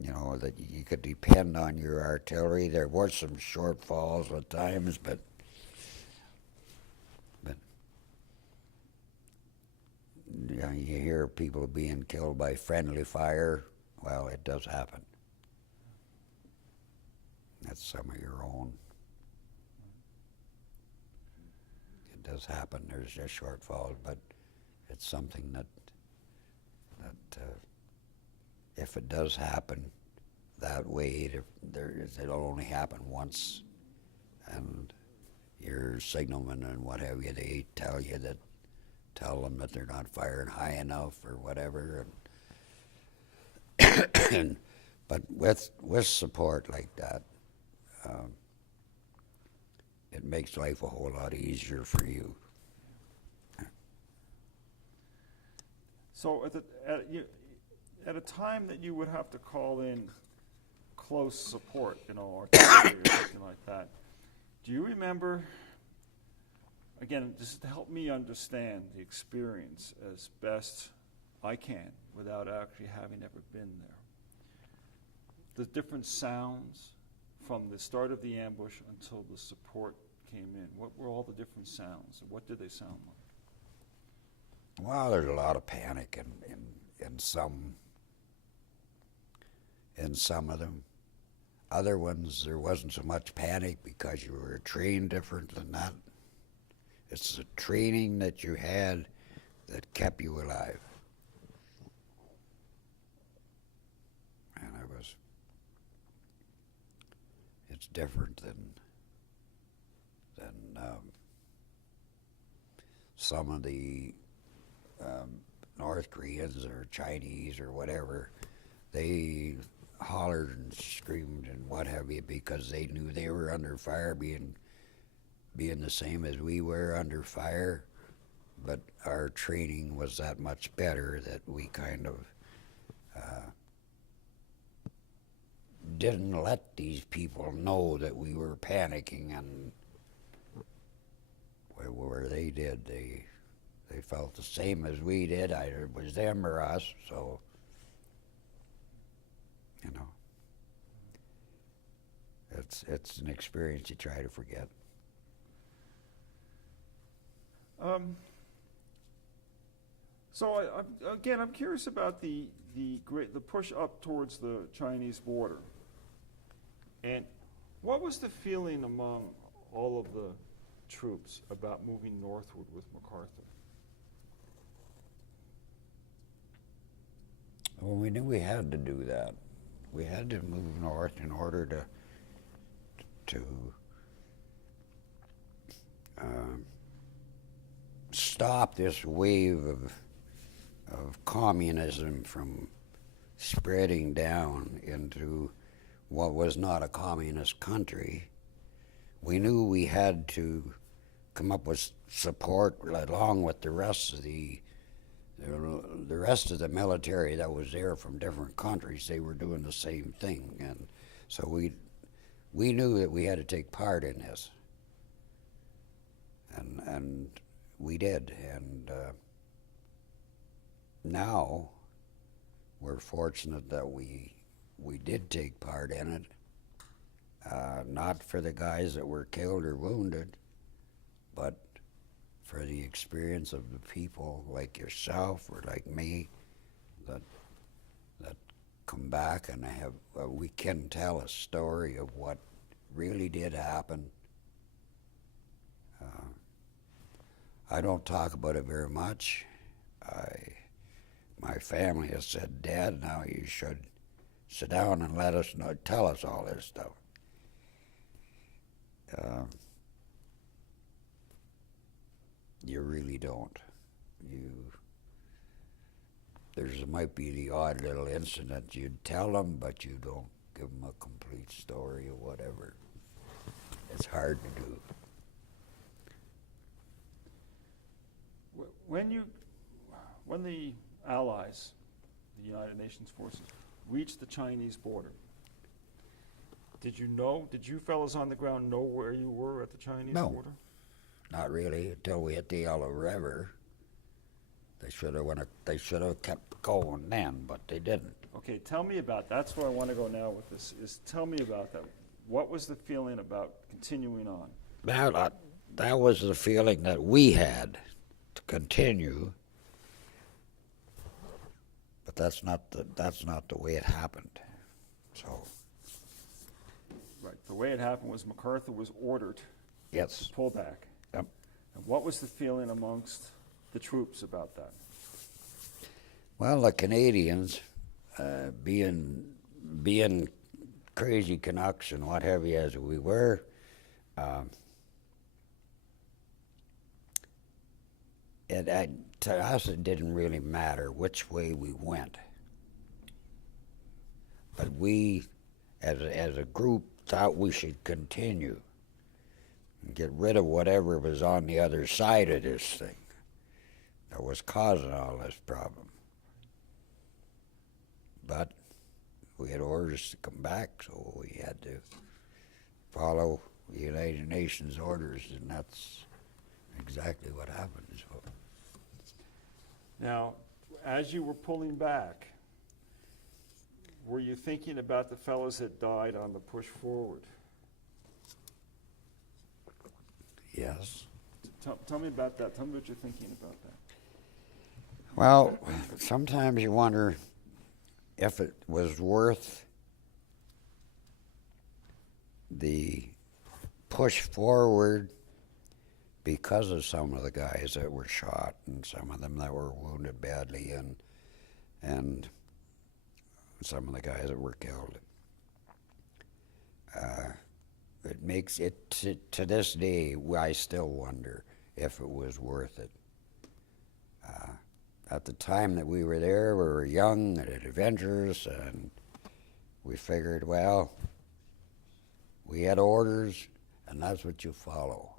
you know, that you could depend on your artillery. There were some shortfalls at times, but you know, you hear people being killed by friendly fire. Well, it does happen. That's some of your own. It does happen. There's just shortfalls, but it's something that if it does happen that way, it'll only happen once, and your signalmen and what have you, they tell them that they're not firing high enough or whatever, and but with support like that, it makes life a whole lot easier for you. So at a time that you would have to call in close support, you know, artillery or something like that, do you remember, again, just to help me understand the experience as best I can without actually having ever been there, the different sounds from the start of the ambush until the support came in? What were all the different sounds, and what did they sound like? Well, there's a lot of panic in some of them. Other ones, there wasn't so much panic because you were trained different than that. It's the training that you had that kept you alive. And it's different than some of the North Koreans or Chinese or whatever. They hollered and screamed and what have you because they knew they were under fire, being the same as we were under fire, but our training was that much better that we kind of didn't let these people know that we were panicking, and where they did, they felt the same as we did. Either it was them or us, so, you know, it's an experience you try to forget. So I'm curious about the push up towards the Chinese border. And what was the feeling among all of the troops about moving northward with MacArthur? Well, we knew we had to do that. We had to move north in order to stop this wave of communism from spreading down into what was not a communist country. We knew we had to come up with support along with the rest of the military that was there from different countries. They were doing the same thing, and so we knew that we had to take part in this, and we did. And now we're fortunate that we did take part in it. Not for the guys that were killed or wounded, but for the experience of the people like yourself or like me that come back and we can tell a story of what really did happen. I don't talk about it very much. My family has said, "Dad, now you should sit down and let us know, tell us all this stuff." You really don't. There might be the odd little incident you'd tell them, but you don't give them a complete story or whatever. It's hard to do. When the Allies, the United Nations forces, reached the Chinese border, did you fellas on the ground know where you were at the Chinese border? Not really, until we hit the Yellow River. They should have kept going then, but they didn't. Okay, tell me about that. That's where I want to go now with this. Tell me about that. What was the feeling about continuing on? That was the feeling that we had to continue, but that's not the way it happened. So. Right. The way it happened was MacArthur was ordered to pull back. Yep. And what was the feeling amongst the troops about that? Well, the Canadians, being crazy Canucks and what have you as we were, to us it didn't really matter which way we went. But we, as a group, thought we should continue and get rid of whatever was on the other side of this thing that was causing all this problem. But we had orders to come back, so we had to follow the United Nations orders, and that's exactly what happened. So. Now, as you were pulling back, were you thinking about the fellows that died on the push forward? Yes. Tell me about that. Tell me what you're thinking about that. Well, sometimes you wonder if it was worth the push forward because of some of the guys that were shot and some of them that were wounded badly and some of the guys that were killed. It makes it, to this day, I still wonder if it was worth it. At the time that we were there, we were young and adventurous, and we figured, well, we had orders, and that's what you follow.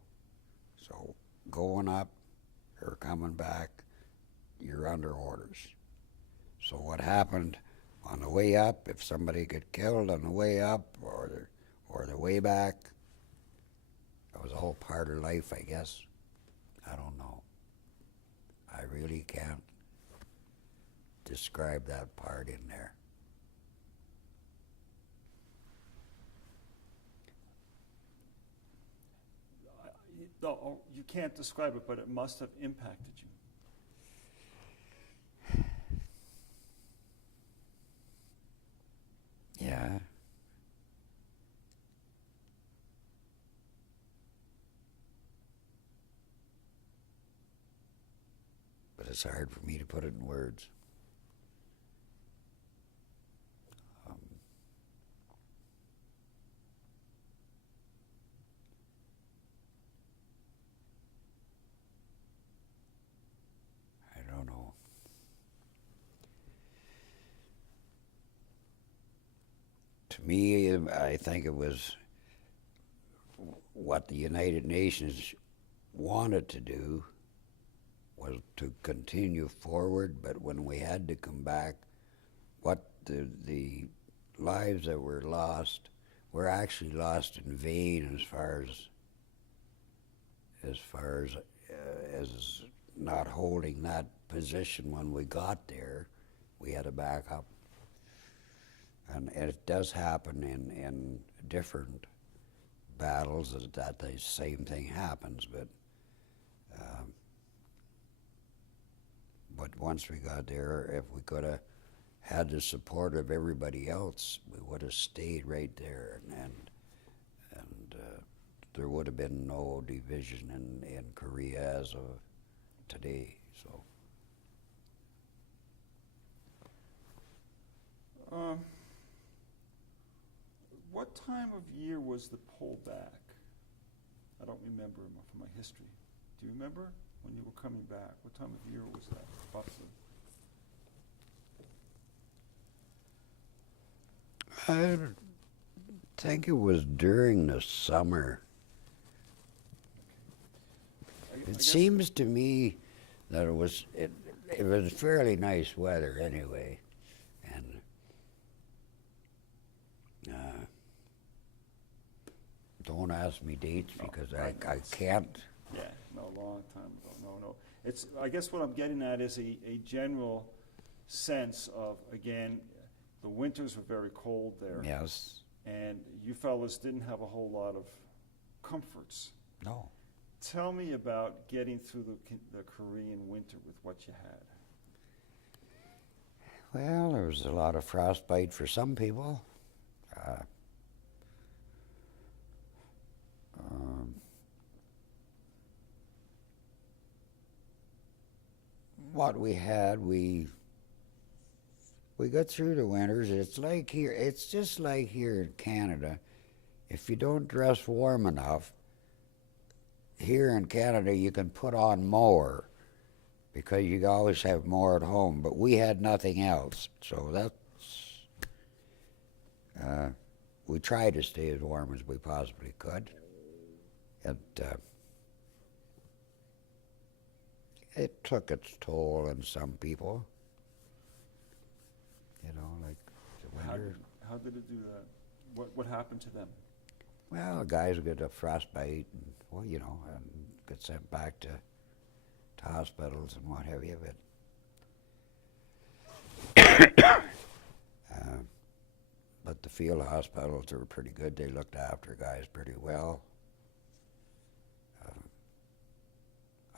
So going up or coming back, you're under orders. So what happened on the way up, if somebody got killed on the way up or the way back. It was a whole part of life, I guess. I don't know. I really can't describe that part in there. No, you can't describe it, but it must have impacted you. Yeah. But it's hard for me to put it in words. I don't know. To me, I think it was what the United Nations wanted to do was to continue forward, but when we had to come back, what the lives that were lost were actually lost in vain as far as not holding that position when we got there. We had to back up. And it does happen in different battles that the same thing happens, but once we got there, if we could have had the support of everybody else, we would have stayed right there, and there would have been no division in Korea as of today. So. What time of year was the pullback? I don't remember from my history. Do you remember when you were coming back? What time of year was that, roughly? I think it was during the summer. It seems to me that it was fairly nice weather anyway, and don't ask me dates because I can't. Yeah, no, long time ago. No. It's, I guess what I'm getting at is a general sense of, again, the winters were very cold there. Yes. And you fellas didn't have a whole lot of comforts. No. Tell me about getting through the Korean winter with what you had. Well, there was a lot of frostbite for some people. What we had, we got through the winters. It's like here. It's just like here in Canada. If you don't dress warm enough, here in Canada you can put on more because you always have more at home. But we had nothing else, so that's we tried to stay as warm as we possibly could. It took its toll on some people. You know, like the winter. How did it do that? What happened to them? Well, guys got a frostbite, and and got sent back to hospitals and what have you. But the field hospitals were pretty good. They looked after guys pretty well.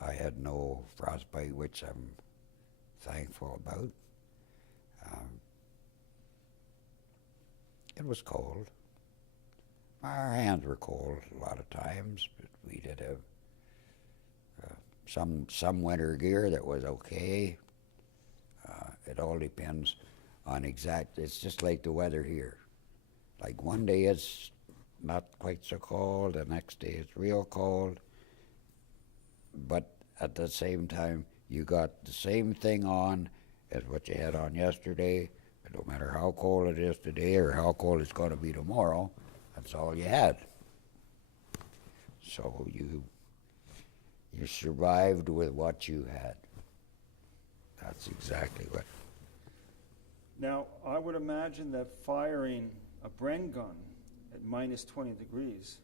I had no frostbite, which I'm thankful about. It was cold. Our hands were cold a lot of times, but we did have some winter gear that was okay. It all depends on it's just like the weather here. Like one day it's not quite so cold, the next day it's real cold. But at the same time, you got the same thing on as what you had on yesterday. And no matter how cold it is today or how cold it's going to be tomorrow, that's all you had. So you survived with what you had. That's exactly Now, I would imagine that firing a Bren gun at minus 20 degrees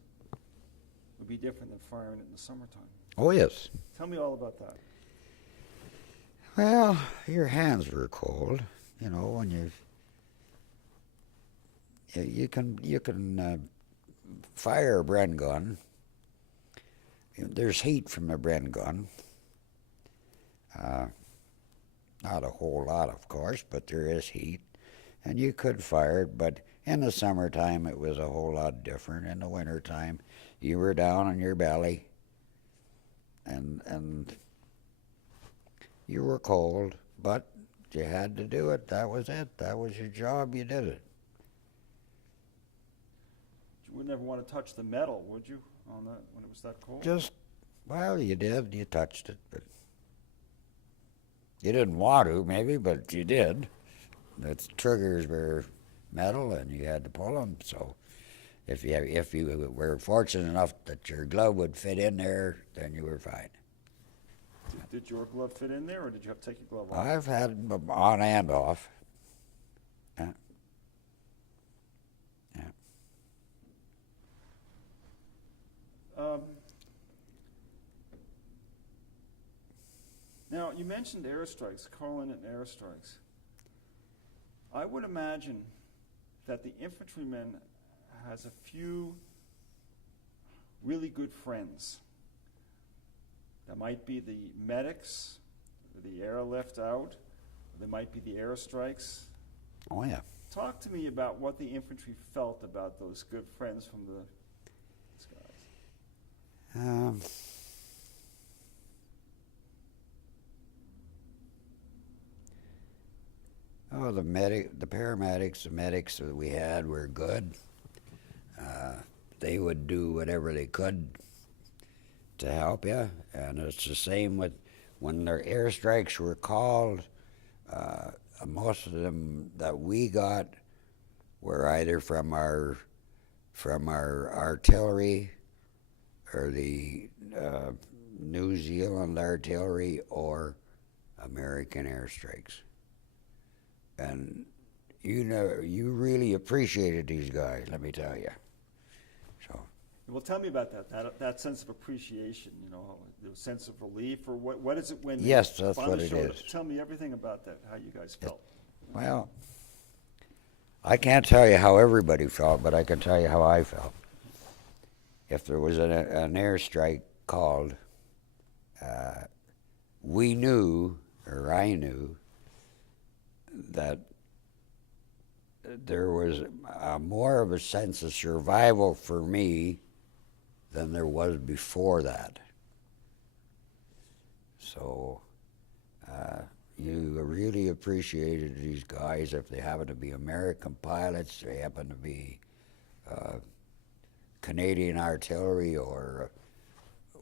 would be different than firing it in the summertime. Oh, yes. Tell me all about that. Well, your hands were cold, you know, when you can fire a Bren gun. There's heat from the Bren gun. Not a whole lot, of course, but there is heat. And you could fire it, but in the summertime it was a whole lot different. In the wintertime, you were down on your belly, and you were cold, but you had to do it. That was it. That was your job. You did it. You would never want to touch the metal, would you, on that when it was that cold? Well, you did. You touched it, but you didn't want to, maybe, but you did. The triggers were metal, and you had to pull them. So, if you were fortunate enough that your glove would fit in there, then you were fine. Did your glove fit in there, or did you have to take your glove off? I've had them on and off. Yeah. Yeah. Now, you mentioned airstrikes, calling it airstrikes. I would imagine that the infantryman has a few really good friends. That might be the medics, the airlift out, or there might be the airstrikes. Oh, yeah. Talk to me about what the infantry felt about those good friends from the skies. Oh, the paramedics, the medics that we had were good. They would do whatever they could to help you, and it's the same with when their airstrikes were called. Most of them that we got were either from our artillery or the New Zealand artillery or American airstrikes. And you really appreciated these guys, let me tell you. So. Well, tell me about that sense of appreciation, the sense of relief, or what is it when yes, that's what it is. Tell me everything about that, how you guys felt. Well, I can't tell you how everybody felt, but I can tell you how I felt. If there was an airstrike called, we knew, or I knew, that there was more of a sense of survival for me than there was before that. So you really appreciated these guys. If they happen to be American pilots, they happen to be Canadian artillery or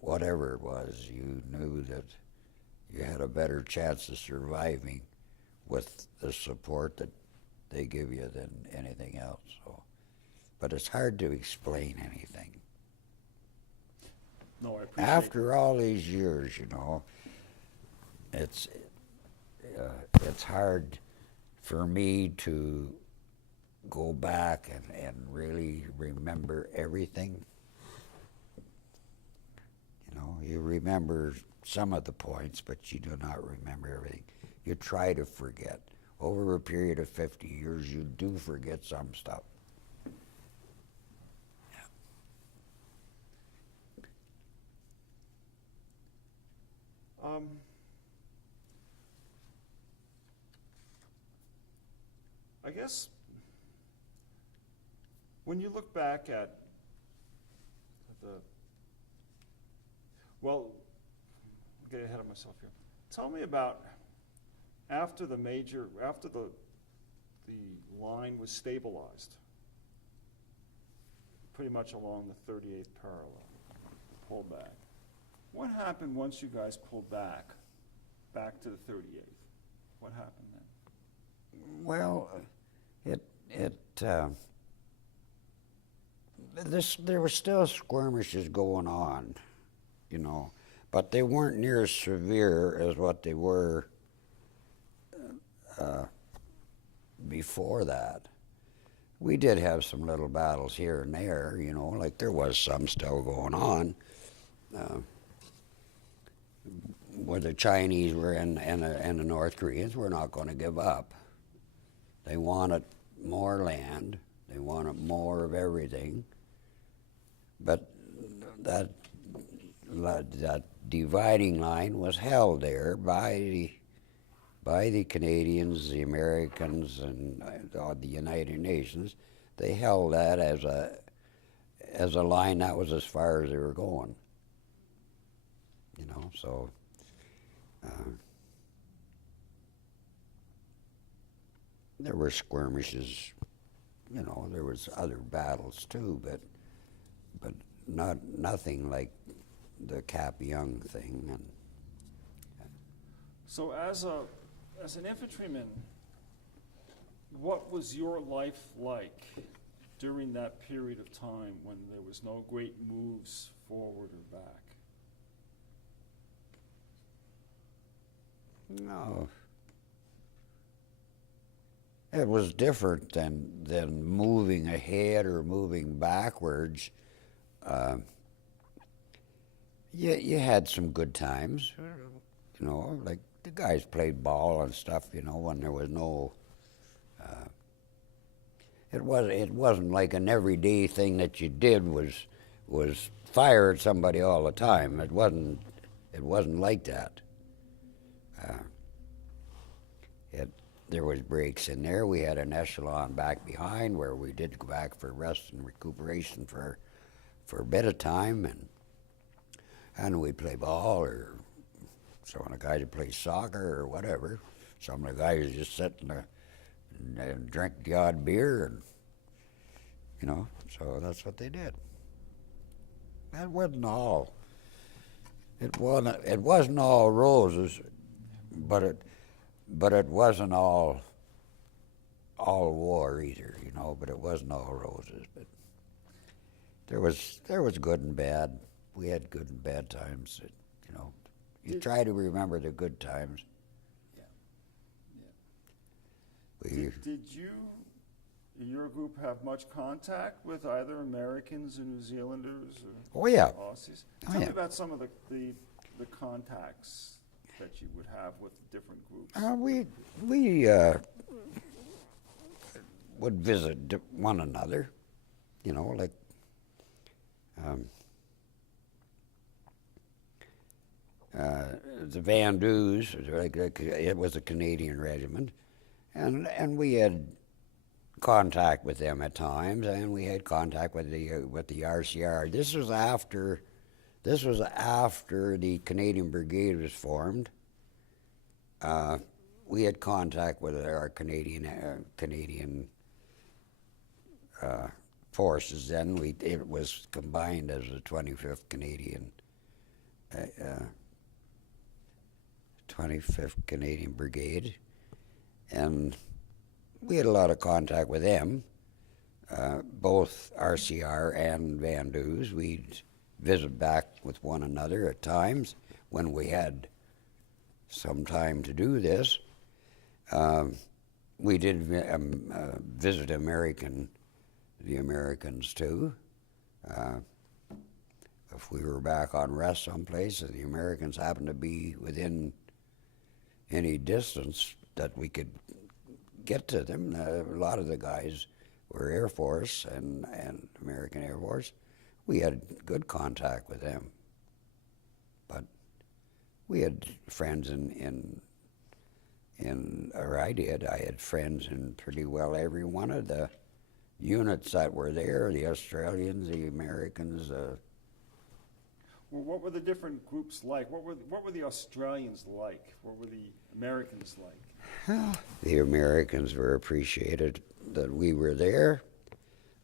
whatever it was, you knew that you had a better chance of surviving with the support that they give you than anything else. So, but it's hard to explain anything. No, I appreciate After all these years, it's hard for me to go back and really remember everything. You remember some of the points, but you do not remember everything. You try to forget. Over a period of 50 years, you do forget some stuff. Yeah. I guess when you look back at well, I'm getting ahead of myself here. Tell me about after the line was stabilized, pretty much along the 38th parallel, pull back. What happened once you guys pulled back to the 38th? What happened then? Well, there were still skirmishes going on, but they weren't near as severe as what they were before that. We did have some little battles here and there, you know, like there was some still going on. Uh, where the Chinese were and the North Koreans were not going to give up. They wanted more land. They wanted more of everything. But that dividing line was held there by the Canadians, the Americans, and the United Nations. They held that as a line that was as far as they were going. You know, so there were skirmishes. You know, there was other battles too, but nothing like the Cap Young thing. And So as an infantryman, what was your life like during that period of time when there was no great moves forward or back? no, it was different than moving ahead or moving backwards. You had some good times, you know, like the guys played ball and stuff, you know, when there was no. It wasn't like an everyday thing that you did was fire at somebody all the time. It wasn't like that. There was breaks in there. We had an echelon back behind where we did go back for rest and recuperation for a bit of time, and we'd play ball, or some of the guys would play soccer or whatever. Some of the guys would just sit and drink the odd beer, and you know, so that's what they did. That wasn't all. It wasn't all roses, but it wasn't all war either, you know. But it wasn't all roses. But there was good and bad. We had good and bad times. You know, you try to remember the good times. Yeah. Did you, in your group, have much contact with either Americans or New Zealanders or Aussies? Tell me about some of the contacts that you would have with different groups. We would visit one another, you know, like the Van Deus, it was a Canadian regiment, and we had contact with them at times, and we had contact with the RCR. This was after the Canadian Brigade was formed. We had contact with our Canadian forces. Then it was combined as the 25th Canadian Brigade, and we had a lot of contact with them, both RCR and Van Deus. We'd visit back with one another at times when we had some time to do this. We did visit the Americans too. If we were back on rest someplace and the Americans happened to be within any distance that we could get to them, a lot of the guys were Air Force and American Air Force. We had good contact with them. But we had friends or I did. I had friends in pretty well every one of the units that were there, the Australians, the Americans. Well, what were the different groups like? What were the Australians like? What were the Americans like? The Americans were appreciated that we were there.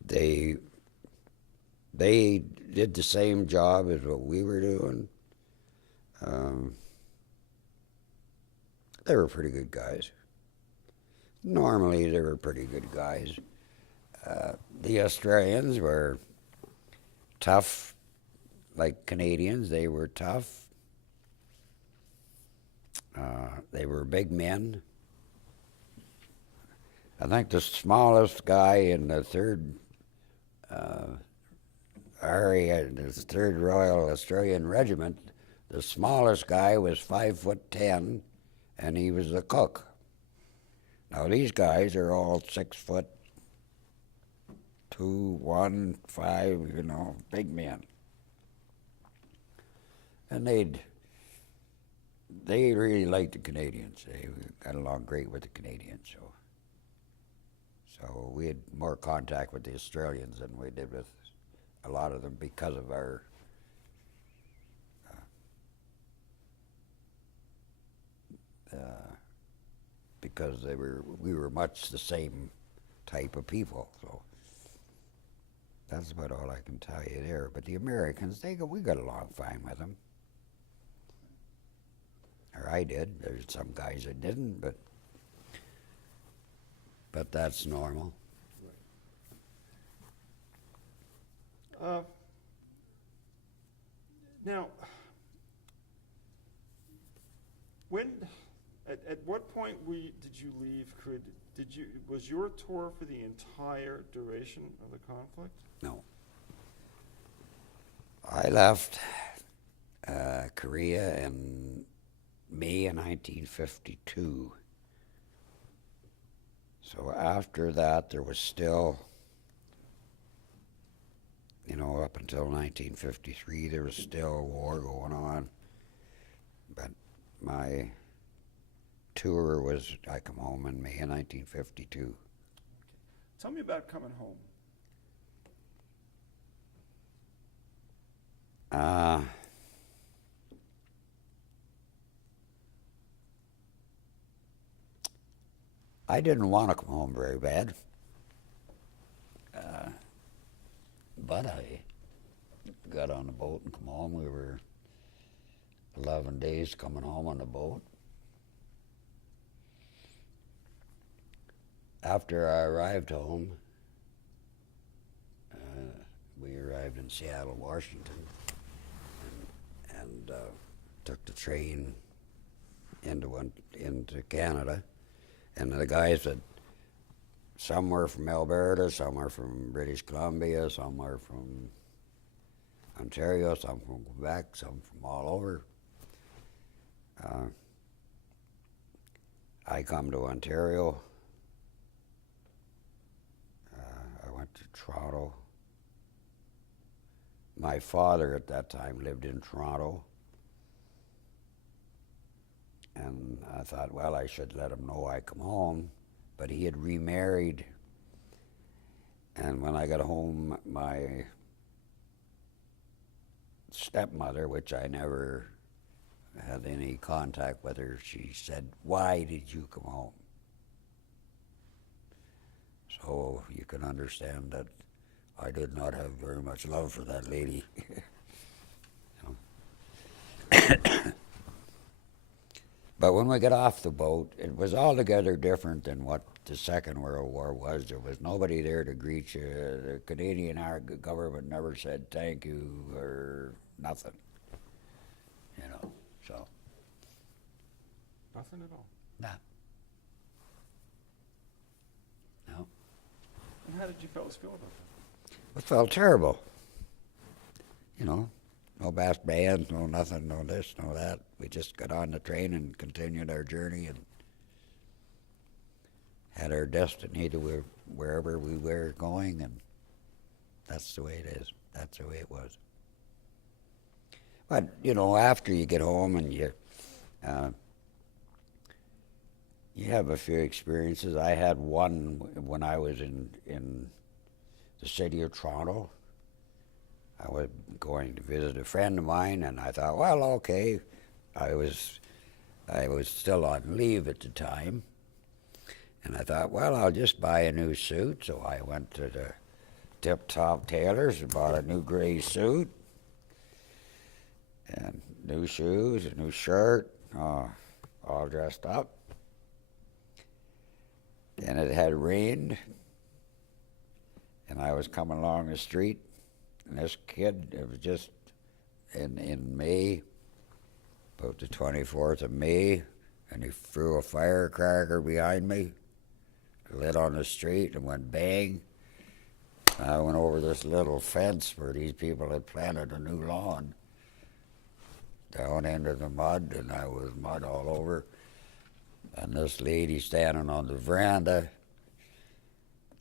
They did the same job as what we were doing. They were pretty good guys. Normally, they were pretty good guys. The Australians were tough, like Canadians. They were tough. They were big men. I think the smallest guy in the third area, the Third Royal Australian Regiment, the smallest guy was 5'10", and he was the cook. Now these guys are all 6'2", 1, 5", you know, big men. And they really liked the Canadians. They got along great with the Canadians, so we had more contact with the Australians than we did with a lot of them because of our because we were much the same type of people. So that's about all I can tell you there. But the Americans, we got along fine with them. Or I did. There's some guys that didn't, but that's normal. Now, at what point did you leave? Was your tour for the entire duration of the conflict? No. I left Korea in May of 1952. So after that, there was still, you know, up until 1953, there was still war going on. But my tour was, I come home in May of 1952. Tell me about coming home. I didn't want to come home very bad, but I got on the boat and come home. We were 11 days coming home on the boat. After I arrived home, we arrived in Seattle, Washington, and took the train into Canada. And the guys that, some were from Alberta, some were from British Columbia, some were from Ontario, some from Quebec, some from all over. I come to Ontario. I went to Toronto. My father at that time lived in Toronto. And I thought, well, I should let him know I come home. But he had remarried. And when I got home, my stepmother, which I never had any contact with her, she said, "Why did you come home?" So you can understand that I did not have very much love for that lady. But when we got off the boat, it was altogether different than what the Second World War was. There was nobody there to greet you. The Canadian government never said thank you or nothing, you know, so. Nothing at all? Nah. No. And how did you fellas feel about that? It felt terrible. You know, no bass bands, no nothing, no this, no that. We just got on the train and continued our journey and had our destiny to wherever we were going, and that's the way it is. That's the way it was. But, you know, after you get home and you have a few experiences. I had one when I was in the city of Toronto. I was going to visit a friend of mine, and I thought, well, okay. I was still on leave at the time, and I thought, well, I'll just buy a new suit. So I went to the Tip Top Tailors and bought a new gray suit, and new shoes, a new shirt, all dressed up. And it had rained, and I was coming along the street, and this kid, it was just in May, about the 24th of May, and he threw a firecracker behind me. lit on the street and went bang. I went over this little fence where these people had planted a new lawn down into the mud, and I was mud all over. And this lady standing on the veranda,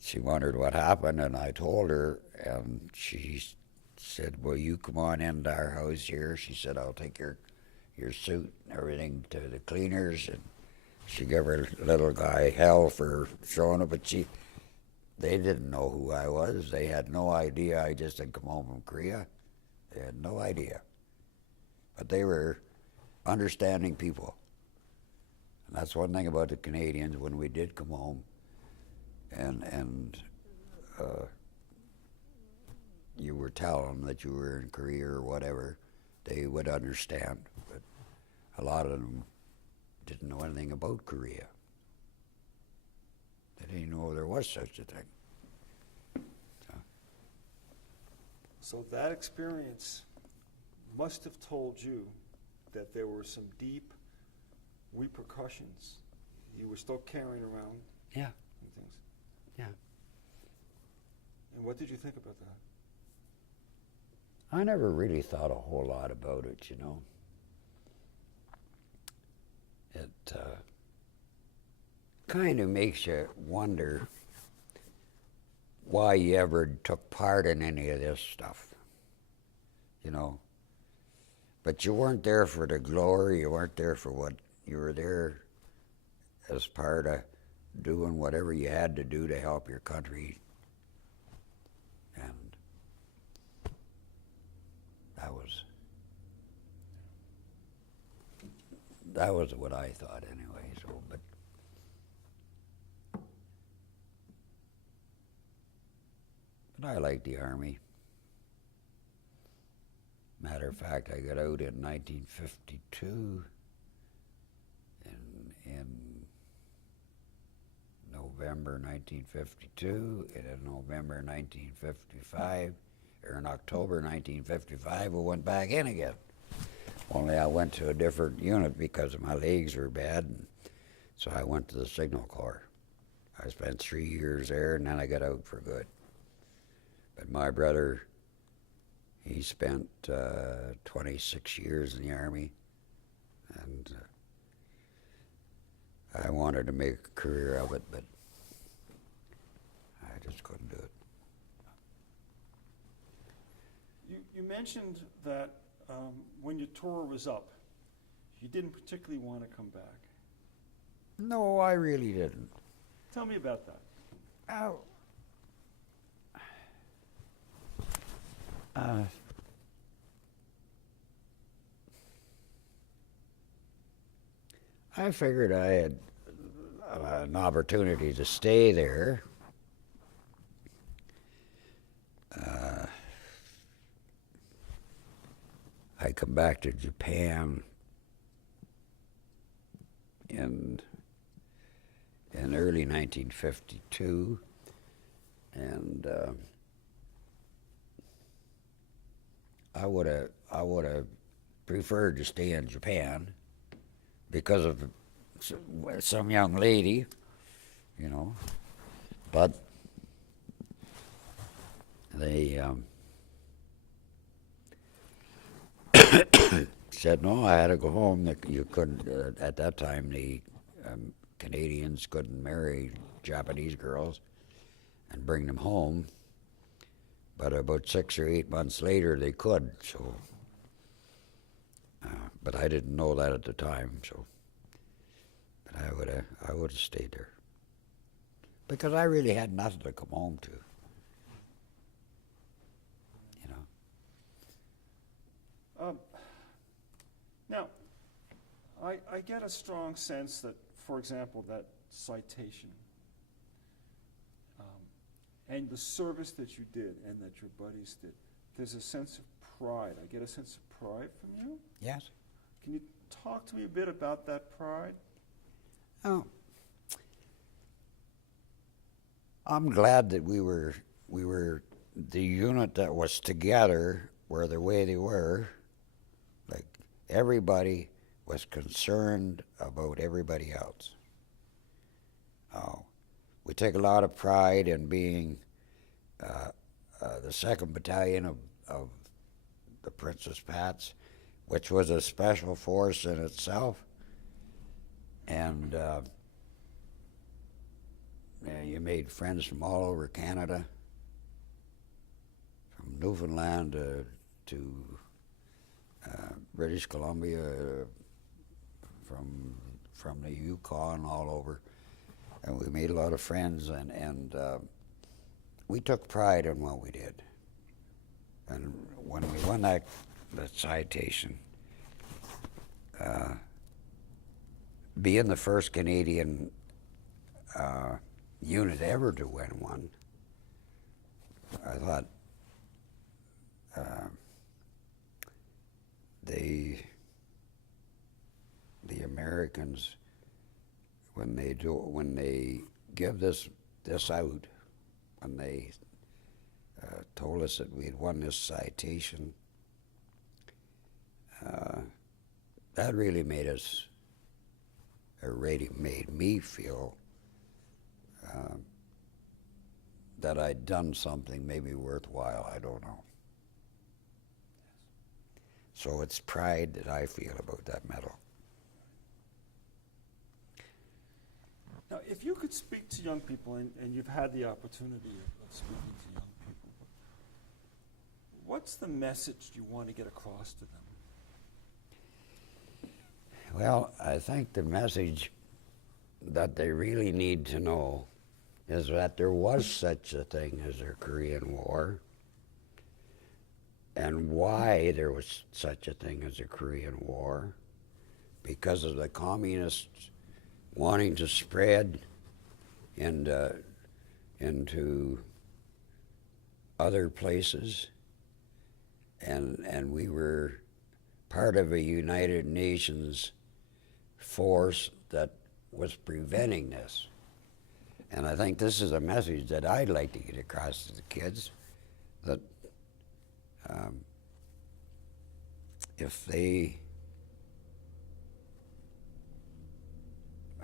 she wondered what happened, and I told her, and she said, "Will you come on into our house here?" She said, "I'll take your suit and everything to the cleaners." And she gave her little guy hell for showing up, but they didn't know who I was. They had no idea I just had come home from Korea. They had no idea. But they were understanding people. And that's one thing about the Canadians when we did come home and you were telling them that you were in Korea or whatever, they would understand. But a lot of them didn't know anything about Korea. They didn't know there was such a thing. So that experience must have told you that there were some deep repercussions you were still carrying around. Yeah. And things. Yeah. And what did you think about that? I never really thought a whole lot about it, you know. It kind of makes you wonder why you ever took part in any of this stuff, you know. But you weren't there for the glory, you weren't there for what, you were there as part of doing whatever you had to do to help your country. And that was what I thought anyway, so, but I liked the Army. Matter of fact, I got out in 1952, in November 1952, and in November 1955, or in October 1955, we went back in again. Only I went to a different unit because my legs were bad, and so I went to the Signal Corps. I spent 3 years there, and then I got out for good. But my brother, he spent 26 years in the Army, and I wanted to make a career of it, but I just couldn't do it. You mentioned that when your tour was up, you didn't particularly want to come back. No, I really didn't. Tell me about that. Oh. I figured I had an opportunity to stay there. I come back to Japan in early 1952, and I would have preferred to stay in Japan because of some young lady, you know, but they said no, I had to go home. That you couldn't, at that time, the Canadians couldn't marry Japanese girls and bring them home. But about 6 or 8 months later, they could. So, but I didn't know that at the time. So, but I would have stayed there because I really had nothing to come home to. You know. Now, I get a strong sense that, for example, that citation and the service that you did and that your buddies did, there's a sense of pride. I get a sense of pride from you. Yes. Can you talk to me a bit about that pride? Oh, I'm glad that we were the unit that was together, were the way they were. Like everybody was concerned about everybody else. Oh, we take a lot of pride in being the 2nd Battalion of the Princess Pats, which was a special force in itself. And you made friends from all over Canada, from Newfoundland to British Columbia, from the Yukon, all over. And we made a lot of friends, and we took pride in what we did. And when we won that citation, being the first Canadian unit ever to win one, I thought the Americans, when they give this out, when they told us that we had won this citation, that really made me feel that I'd done something maybe worthwhile. I don't know. So it's pride that I feel about that medal. Now, if you could speak to young people, and you've had the opportunity of speaking to young people, what's the message you want to get across to them? Well, I think the message that they really need to know is that there was such a thing as a Korean War, and why there was such a thing as a Korean War, because of the communists wanting to spread into other places, and we were part of a United Nations force that was preventing this. And I think this is a message that I'd like to get across to the kids, that if they,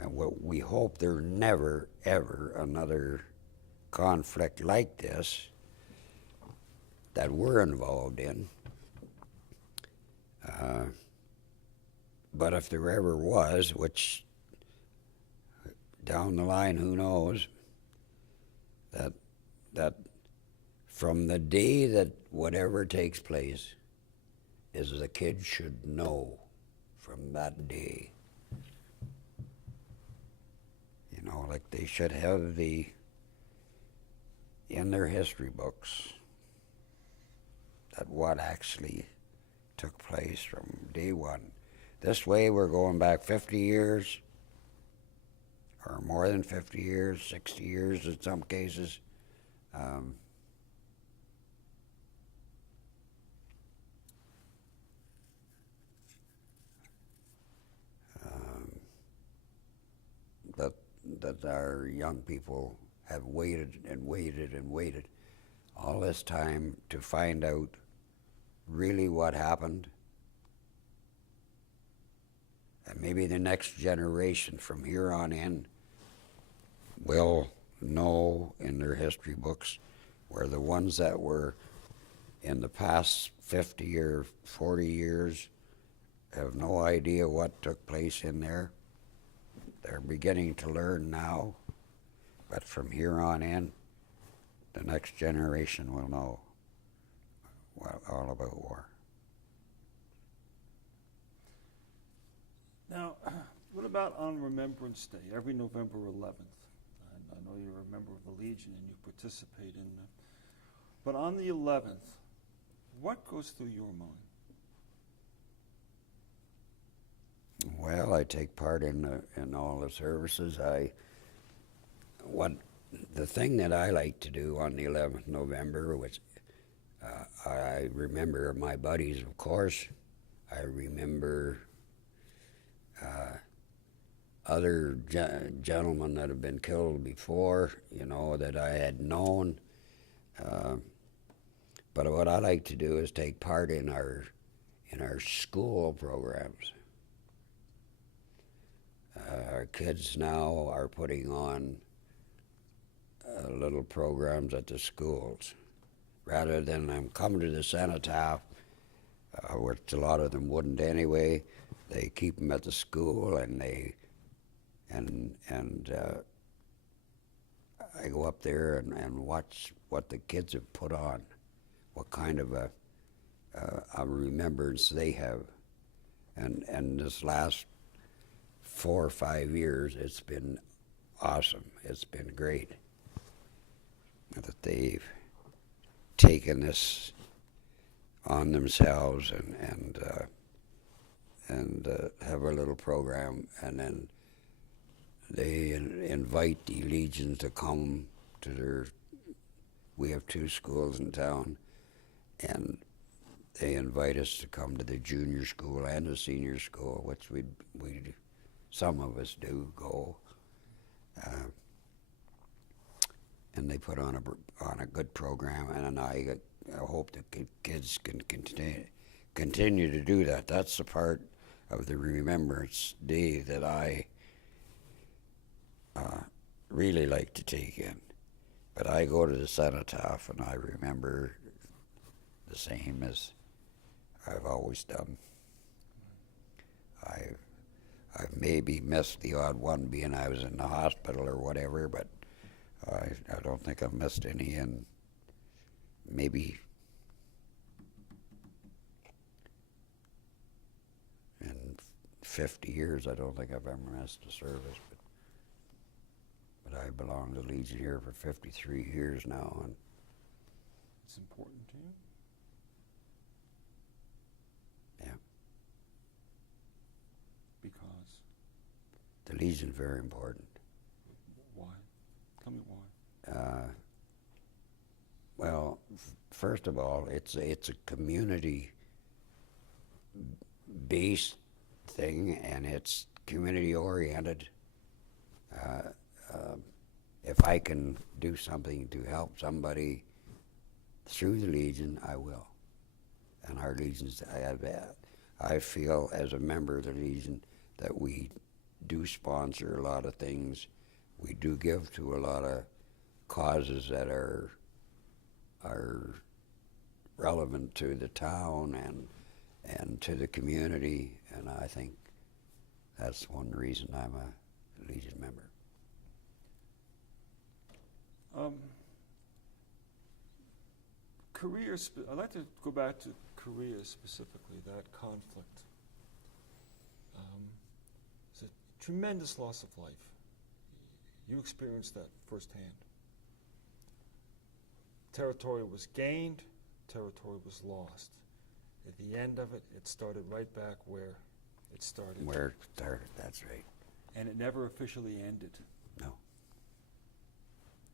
and what we hope there never, ever another conflict like this that we're involved in. But if there ever was, which down the line, who knows, that from the day that whatever takes place, is the kids should know from that day. You know, like they should have in their history books, that what actually took place from day one. This way we're going back 50 years, or more than 50 years, 60 years in some cases. That our young people have waited and waited and waited all this time to find out really what happened. And maybe the next generation from here on in will know in their history books, where the ones that were in the past 50 or 40 years have no idea what took place in there. They're beginning to learn now, but from here on in, the next generation will know all about war. Now, what about on Remembrance Day, every November 11th? I know you're a member of the Legion and you participate in that. But on the 11th, what goes through your mind? Well, I take part in all the services. The thing that I like to do on the 11th November, which I remember my buddies, of course. I remember other gentlemen that have been killed before, you know, that I had known. But what I like to do is take part in our school programs. Our kids now are putting on little programs at the schools. Rather than them coming to the cenotaph, which a lot of them wouldn't anyway, they keep them at the school, and I go up there and watch what the kids have put on, what kind of a remembrance they have. And this last 4 or 5 years, it's been awesome. It's been great that they've taken this on themselves and have a little program, and then they invite the Legions to come to their. We have 2 schools in town, and they invite us to come to the junior school and the senior school, which we some of us do go, and they put on a good program, and I hope the kids can continue to do that. That's the part of the Remembrance Day that I really like to take in. But I go to the cenotaph and I remember the same as I've always done. I've maybe missed the odd one being I was in the hospital or whatever, but I don't think I've missed any in maybe in 50 years. I don't think I've ever missed a service, but I belong to Legion here for 53 years now, and It's important to you? yeah, Because? the Legion's very important. Why? Tell me why. Well, first of all, it's a community based thing, and it's community oriented. If I can do something to help somebody through the Legion, I will. And our Legions, I feel as a member of the Legion that we do sponsor a lot of things. We do give to a lot of causes that are relevant to the town and to the community, and I think that's one reason I'm a Legion member. I'd like to go back to Korea specifically, that conflict. It's a tremendous loss of life. You experienced that firsthand. Territory was gained, territory was lost. At the end of it, it started right back where it started. Where it started, that's right. And it never officially ended. No.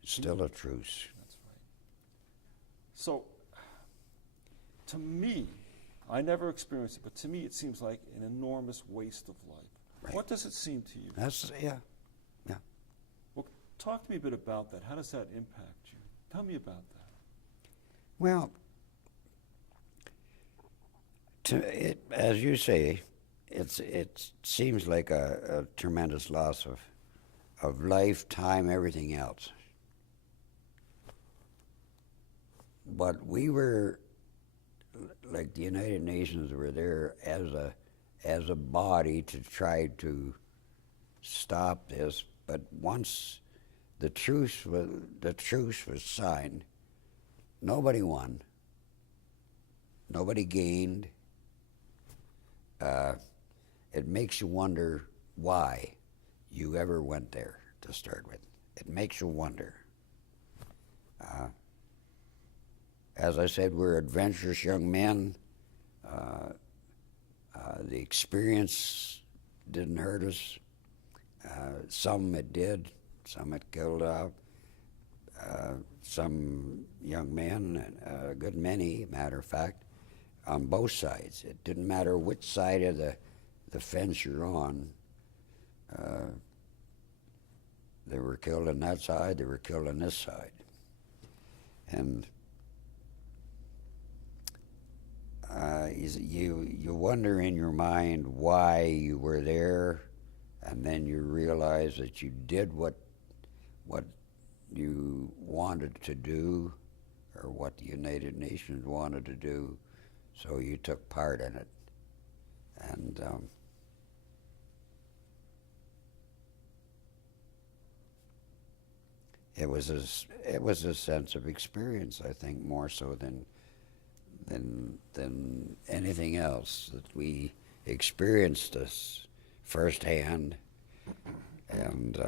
It's still a truce. That's right. So, to me, I never experienced it, but to me it seems like an enormous waste of life. Right. What does it seem to you? That's, yeah. Well, talk to me a bit about that. How does that impact you? Tell me about that. Well, as you say, it seems like a tremendous loss of life, time, everything else. But we were, like the United Nations, were there as a body to try to stop this. But once the truce was signed, nobody won. Nobody gained. It makes you wonder why you ever went there to start with. It makes you wonder. As I said, we're adventurous young men. The experience didn't hurt us. Some it did. Some it killed off. Some young men, a good many, matter of fact, on both sides. It didn't matter which side of the fence you're on. They were killed on that side, they were killed on this side. And you wonder in your mind why you were there, and then you realize that you did what you wanted to do, or what the United Nations wanted to do, so you took part in it. And it was a sense of experience, I think, more so than anything else, that we experienced this firsthand. And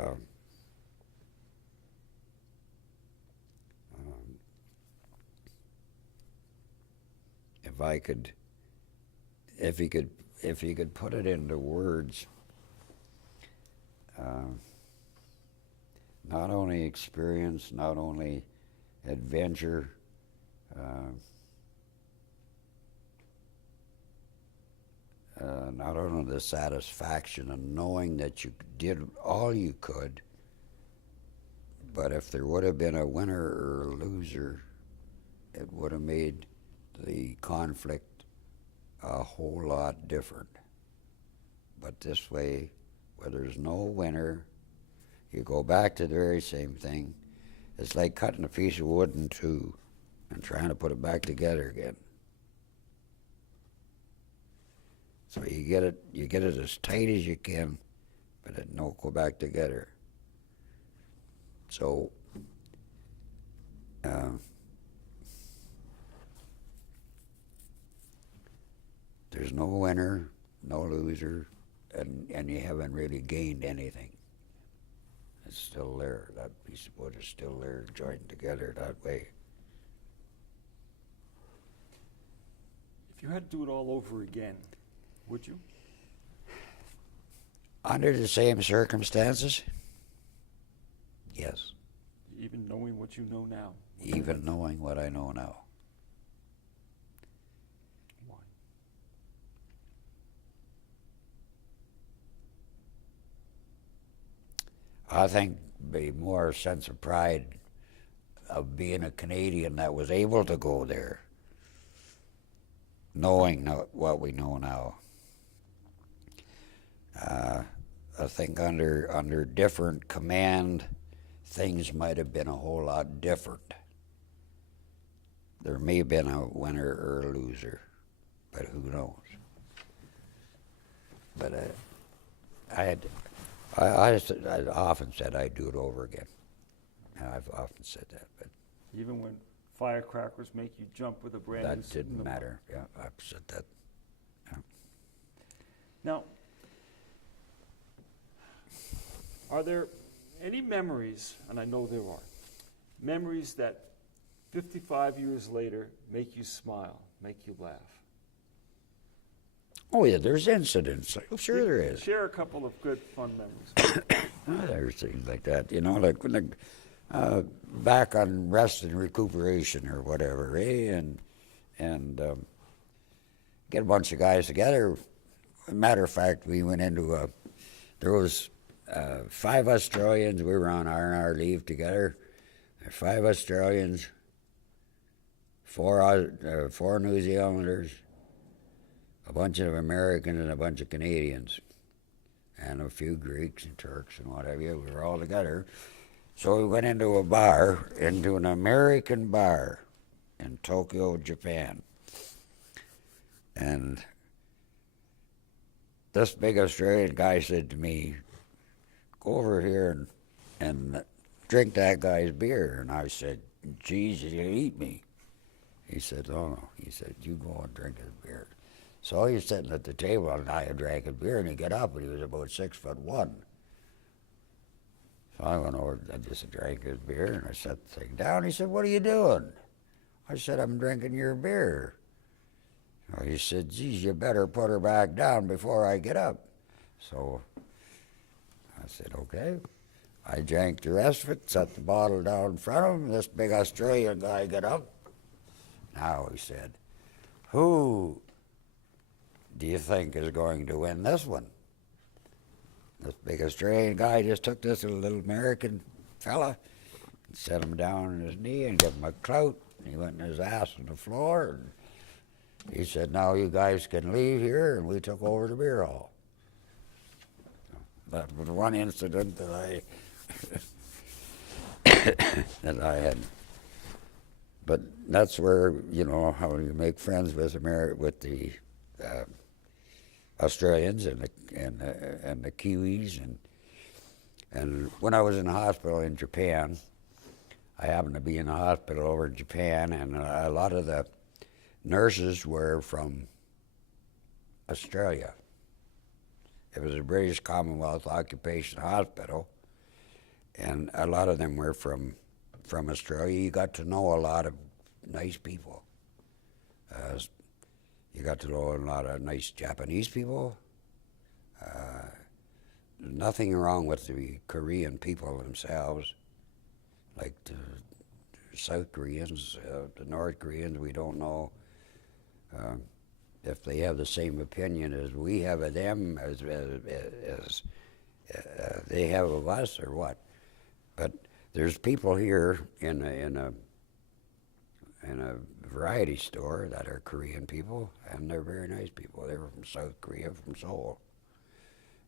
if he could put it into words, not only experience, not only adventure, not only the satisfaction of knowing that you did all you could, but if there would have been a winner or a loser, it would have made the conflict a whole lot different. But this way, where there's no winner, you go back to the very same thing. It's like cutting a piece of wood in two and trying to put it back together again. So you get it as tight as you can, but it don't go back together. So there's no winner, no loser, and you haven't really gained anything. It's still there. That piece of wood is still there, joined together that way. If you had to do it all over again, would you? Under the same circumstances? Yes. Even knowing what you know now? Even knowing what I know now. Why? I think be more a sense of pride of being a Canadian that was able to go there, knowing what we know now. I think under different command, things might have been a whole lot different. There may have been a winner or a loser, but who knows? But I often said I'd do it over again. I've often said that, but Even when firecrackers make you jump with a brand new... that didn't matter. Yeah, I've said that. Yeah. Now, are there any memories, and I know there are, memories that 55 years later make you smile, make you laugh? Oh yeah, there's incidents. Oh, sure there is. Share a couple of good, fun memories. There's things like that, like when back on rest and recuperation or whatever, and get a bunch of guys together. Matter of fact, we went into there was 5 Australians. We were on R&R leave together. 5 Australians, 4 New Zealanders, a bunch of Americans, and a bunch of Canadians, and a few Greeks and Turks and whatever. We were all together. So we went into a bar, into an American bar in Tokyo, Japan. And this big Australian guy said to me, "Go over here and drink that guy's beer." And I said, "Geez, you'll eat me." He said, "Oh no." He said, "You go and drink his beer." So he's sitting at the table, and I had drank his beer, and he got up, and he was about 6'1". So I went over and just drank his beer, and I set the thing down. He said, "What are you doing?" I said, "I'm drinking your beer." So he said, "Geez, you better put her back down before I get up." So I said, "Okay." I drank the rest of it, set the bottle down in front of him. This big Australian guy got up. Now he said, "Who do you think is going to win this one?" This big Australian guy just took this little American fella and set him down on his knee and gave him a clout. And he went in his ass on the floor. And he said, "Now you guys can leave here," and we took over the beer hall. That was one incident that that I had. But that's where, you know, how you make friends with with the Australians and the Kiwis, and when I was in the hospital in Japan, I happened to be in the hospital over in Japan, and a lot of the nurses were from Australia. It was a British Commonwealth occupation hospital, and a lot of them were from Australia. You got to know a lot of nice people. You got to know a lot of nice Japanese people. Nothing wrong with the Korean people themselves, like the South Koreans, the North Koreans. We don't know if they have the same opinion as we have of them, as they have of us, or what. But there's people here in a variety store that are Korean people, and they're very nice people. They were from South Korea, from Seoul.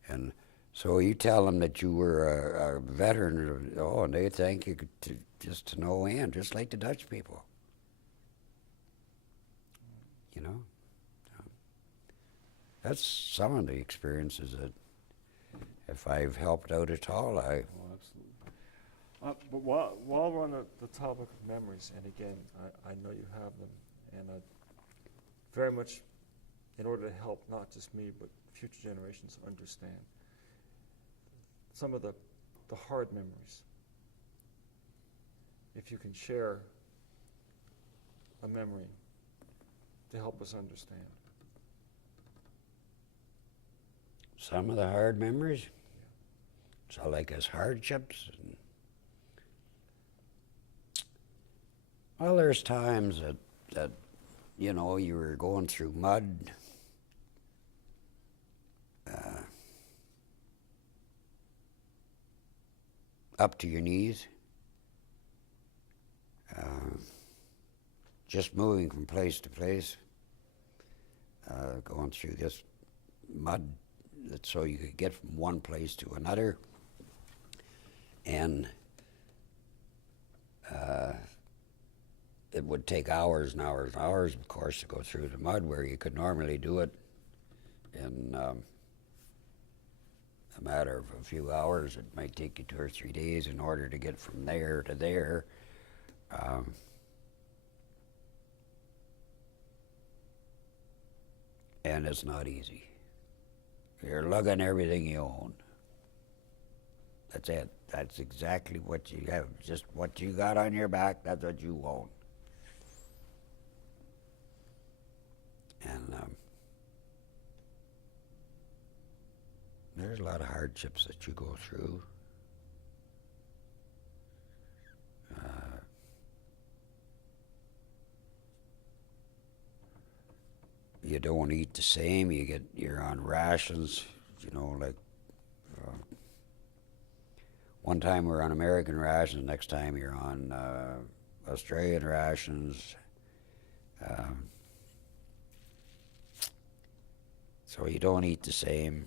And so you tell them that you were a veteran, and they thank you just to no end, just like the Dutch people. You know? That's some of the experiences that, if I've helped out at all, Oh, absolutely. But while we're on the topic of memories, and again, I know you have them, and very much, in order to help not just me, but future generations understand some of the hard memories. If you can share a memory to help us understand. Some of the hard memories? So like as hardships? Well, there's times that you know, you were going through mud. Up to your knees. Just moving from place to place. Going through this mud so you could get from one place to another. And it would take hours and hours and hours, of course, to go through the mud, where you could normally do it in a matter of a few hours. It might take you 2 or 3 days in order to get from there to there. And it's not easy. You're lugging everything you own. That's it. That's exactly what you have. Just what you got on your back, that's what you own. And there's a lot of hardships that you go through. You don't eat the same. You're on rations. You know, like one time we're on American rations. Next time you're on Australian rations. So you don't eat the same.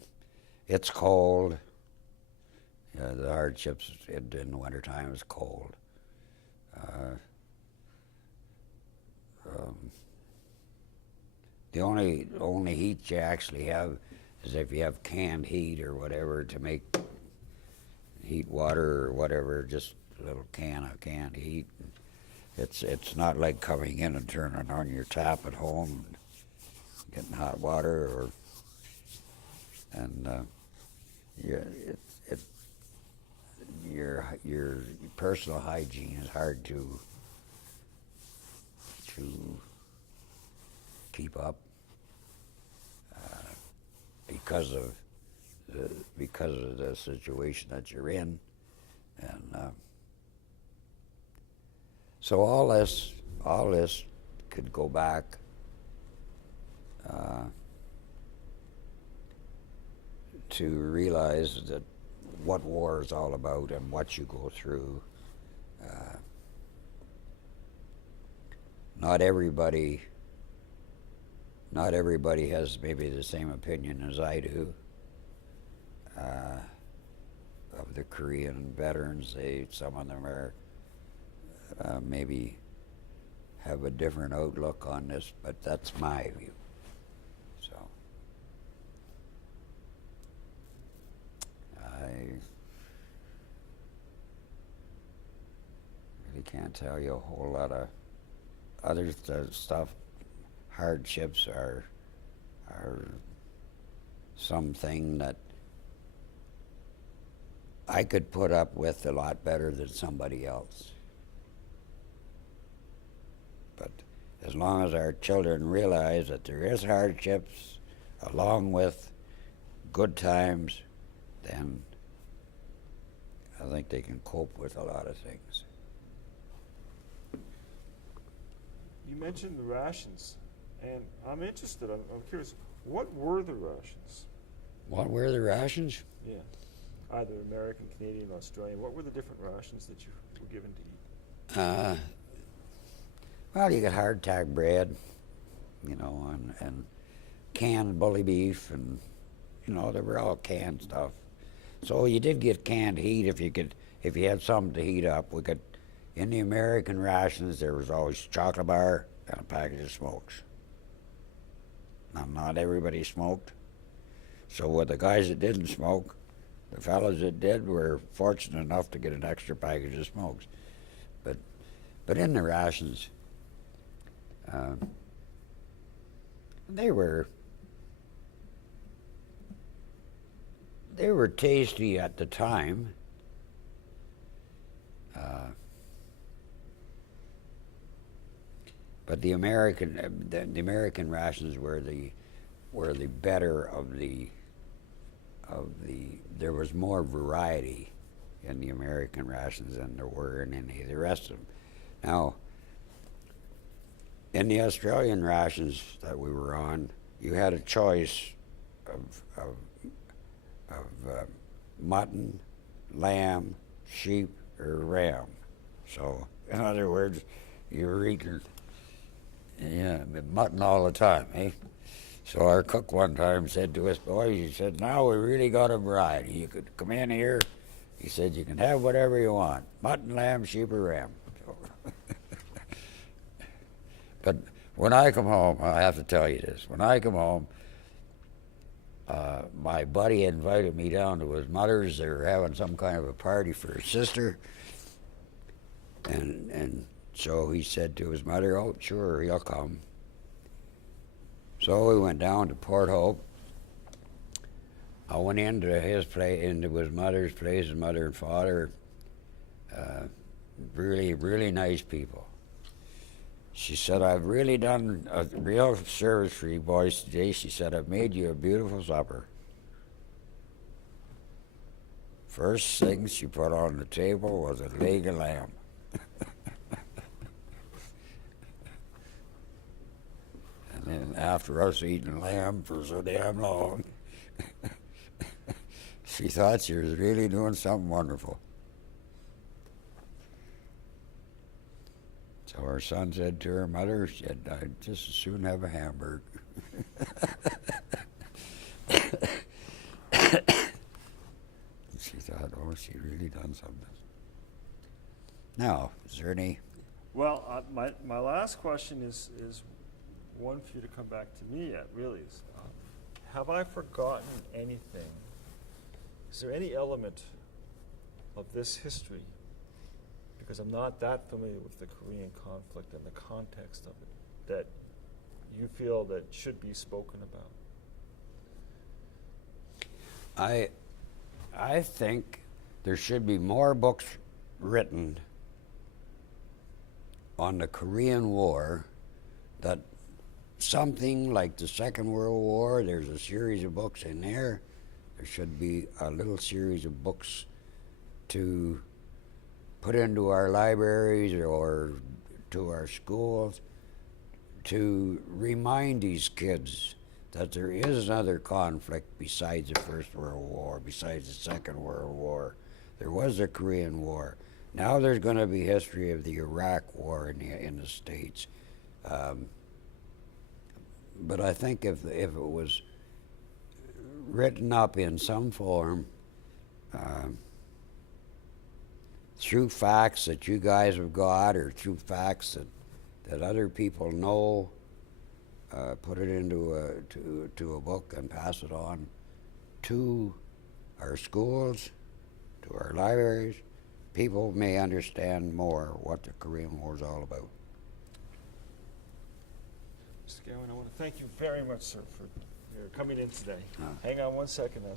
It's cold. The hardships in the wintertime is cold. The only heat you actually have is if you have canned heat or whatever to make heat water or whatever, just a little can of canned heat. It's not like coming in and turning on your tap at home and getting hot water your personal hygiene is hard to keep up because of the situation that you're in, and so all this could go back to realize that what war is all about and what you go through. Not everybody has maybe the same opinion as I do of the Korean veterans. Some of them are maybe have a different outlook on this, but that's my view. So I really can't tell you a whole lot of other stuff. Hardships are something that I could put up with a lot better than somebody else. But as long as our children realize that there is hardships along with good times, then I think they can cope with a lot of things. You mentioned the rations, and I'm interested. I'm curious. What were the rations? What were the rations? Yeah, either American, Canadian, Australian. What were the different rations that you were given to eat? Well, you got hardtack bread, and canned bully beef, and they were all canned stuff. So you did get canned heat if you had something to heat up. In the American rations, there was always a chocolate bar and a package of smokes. Now, not everybody smoked. So with the guys that didn't smoke, the fellas that did were fortunate enough to get an extra package of smokes. But in the rations, they were tasty at the time. But the American rations were the better of the. There was more variety in the American rations than there were in any of the rest of them. Now, in the Australian rations that we were on, you had a choice of mutton, lamb, sheep, or ram. So, in other words, you were eating mutton all the time, eh? So our cook one time said to us boys, he said, now we really got a variety. You could come in here, he said, you can have whatever you want, mutton, lamb, sheep, or ram. So but when I come home, I have to tell you this, when I come home, my buddy invited me down to his mother's. They were having some kind of a party for his sister. And so he said to his mother, oh, sure, he'll come. So we went down to Port Hope. I went into his place, into his mother's place, his mother and father. Really, really nice people. She said, I've really done a real service for you boys today. She said, I've made you a beautiful supper. First thing she put on the table was a leg of lamb. And then after us eating lamb for so damn long, she thought she was really doing something wonderful. So her son said to her mother, she said, I'd just as soon have a hamburger. She thought, oh, she really done something. Now, is there any? Well, my last question is one for you to come back to me at, really. Is, have I forgotten anything? Is there any element of this history, because I'm not that familiar with the Korean conflict and the context of it, that you feel that should be spoken about? I think there should be more books written on the Korean War, that something like the Second World War, there's a series of books in there. There should be a little series of books to put into our libraries or to our schools to remind these kids that there is another conflict besides the First World War, besides the Second World War. There was the Korean War. Now there's going to be history of the Iraq War in the States. But I think if it was written up in some form, through facts that you guys have got, or through facts that other people know, put it into a book and pass it on to our schools, to our libraries. People may understand more what the Korean War is all about. Mr. Gowing, I want to thank you very much, sir, for coming in today. Oh. Hang on one second now.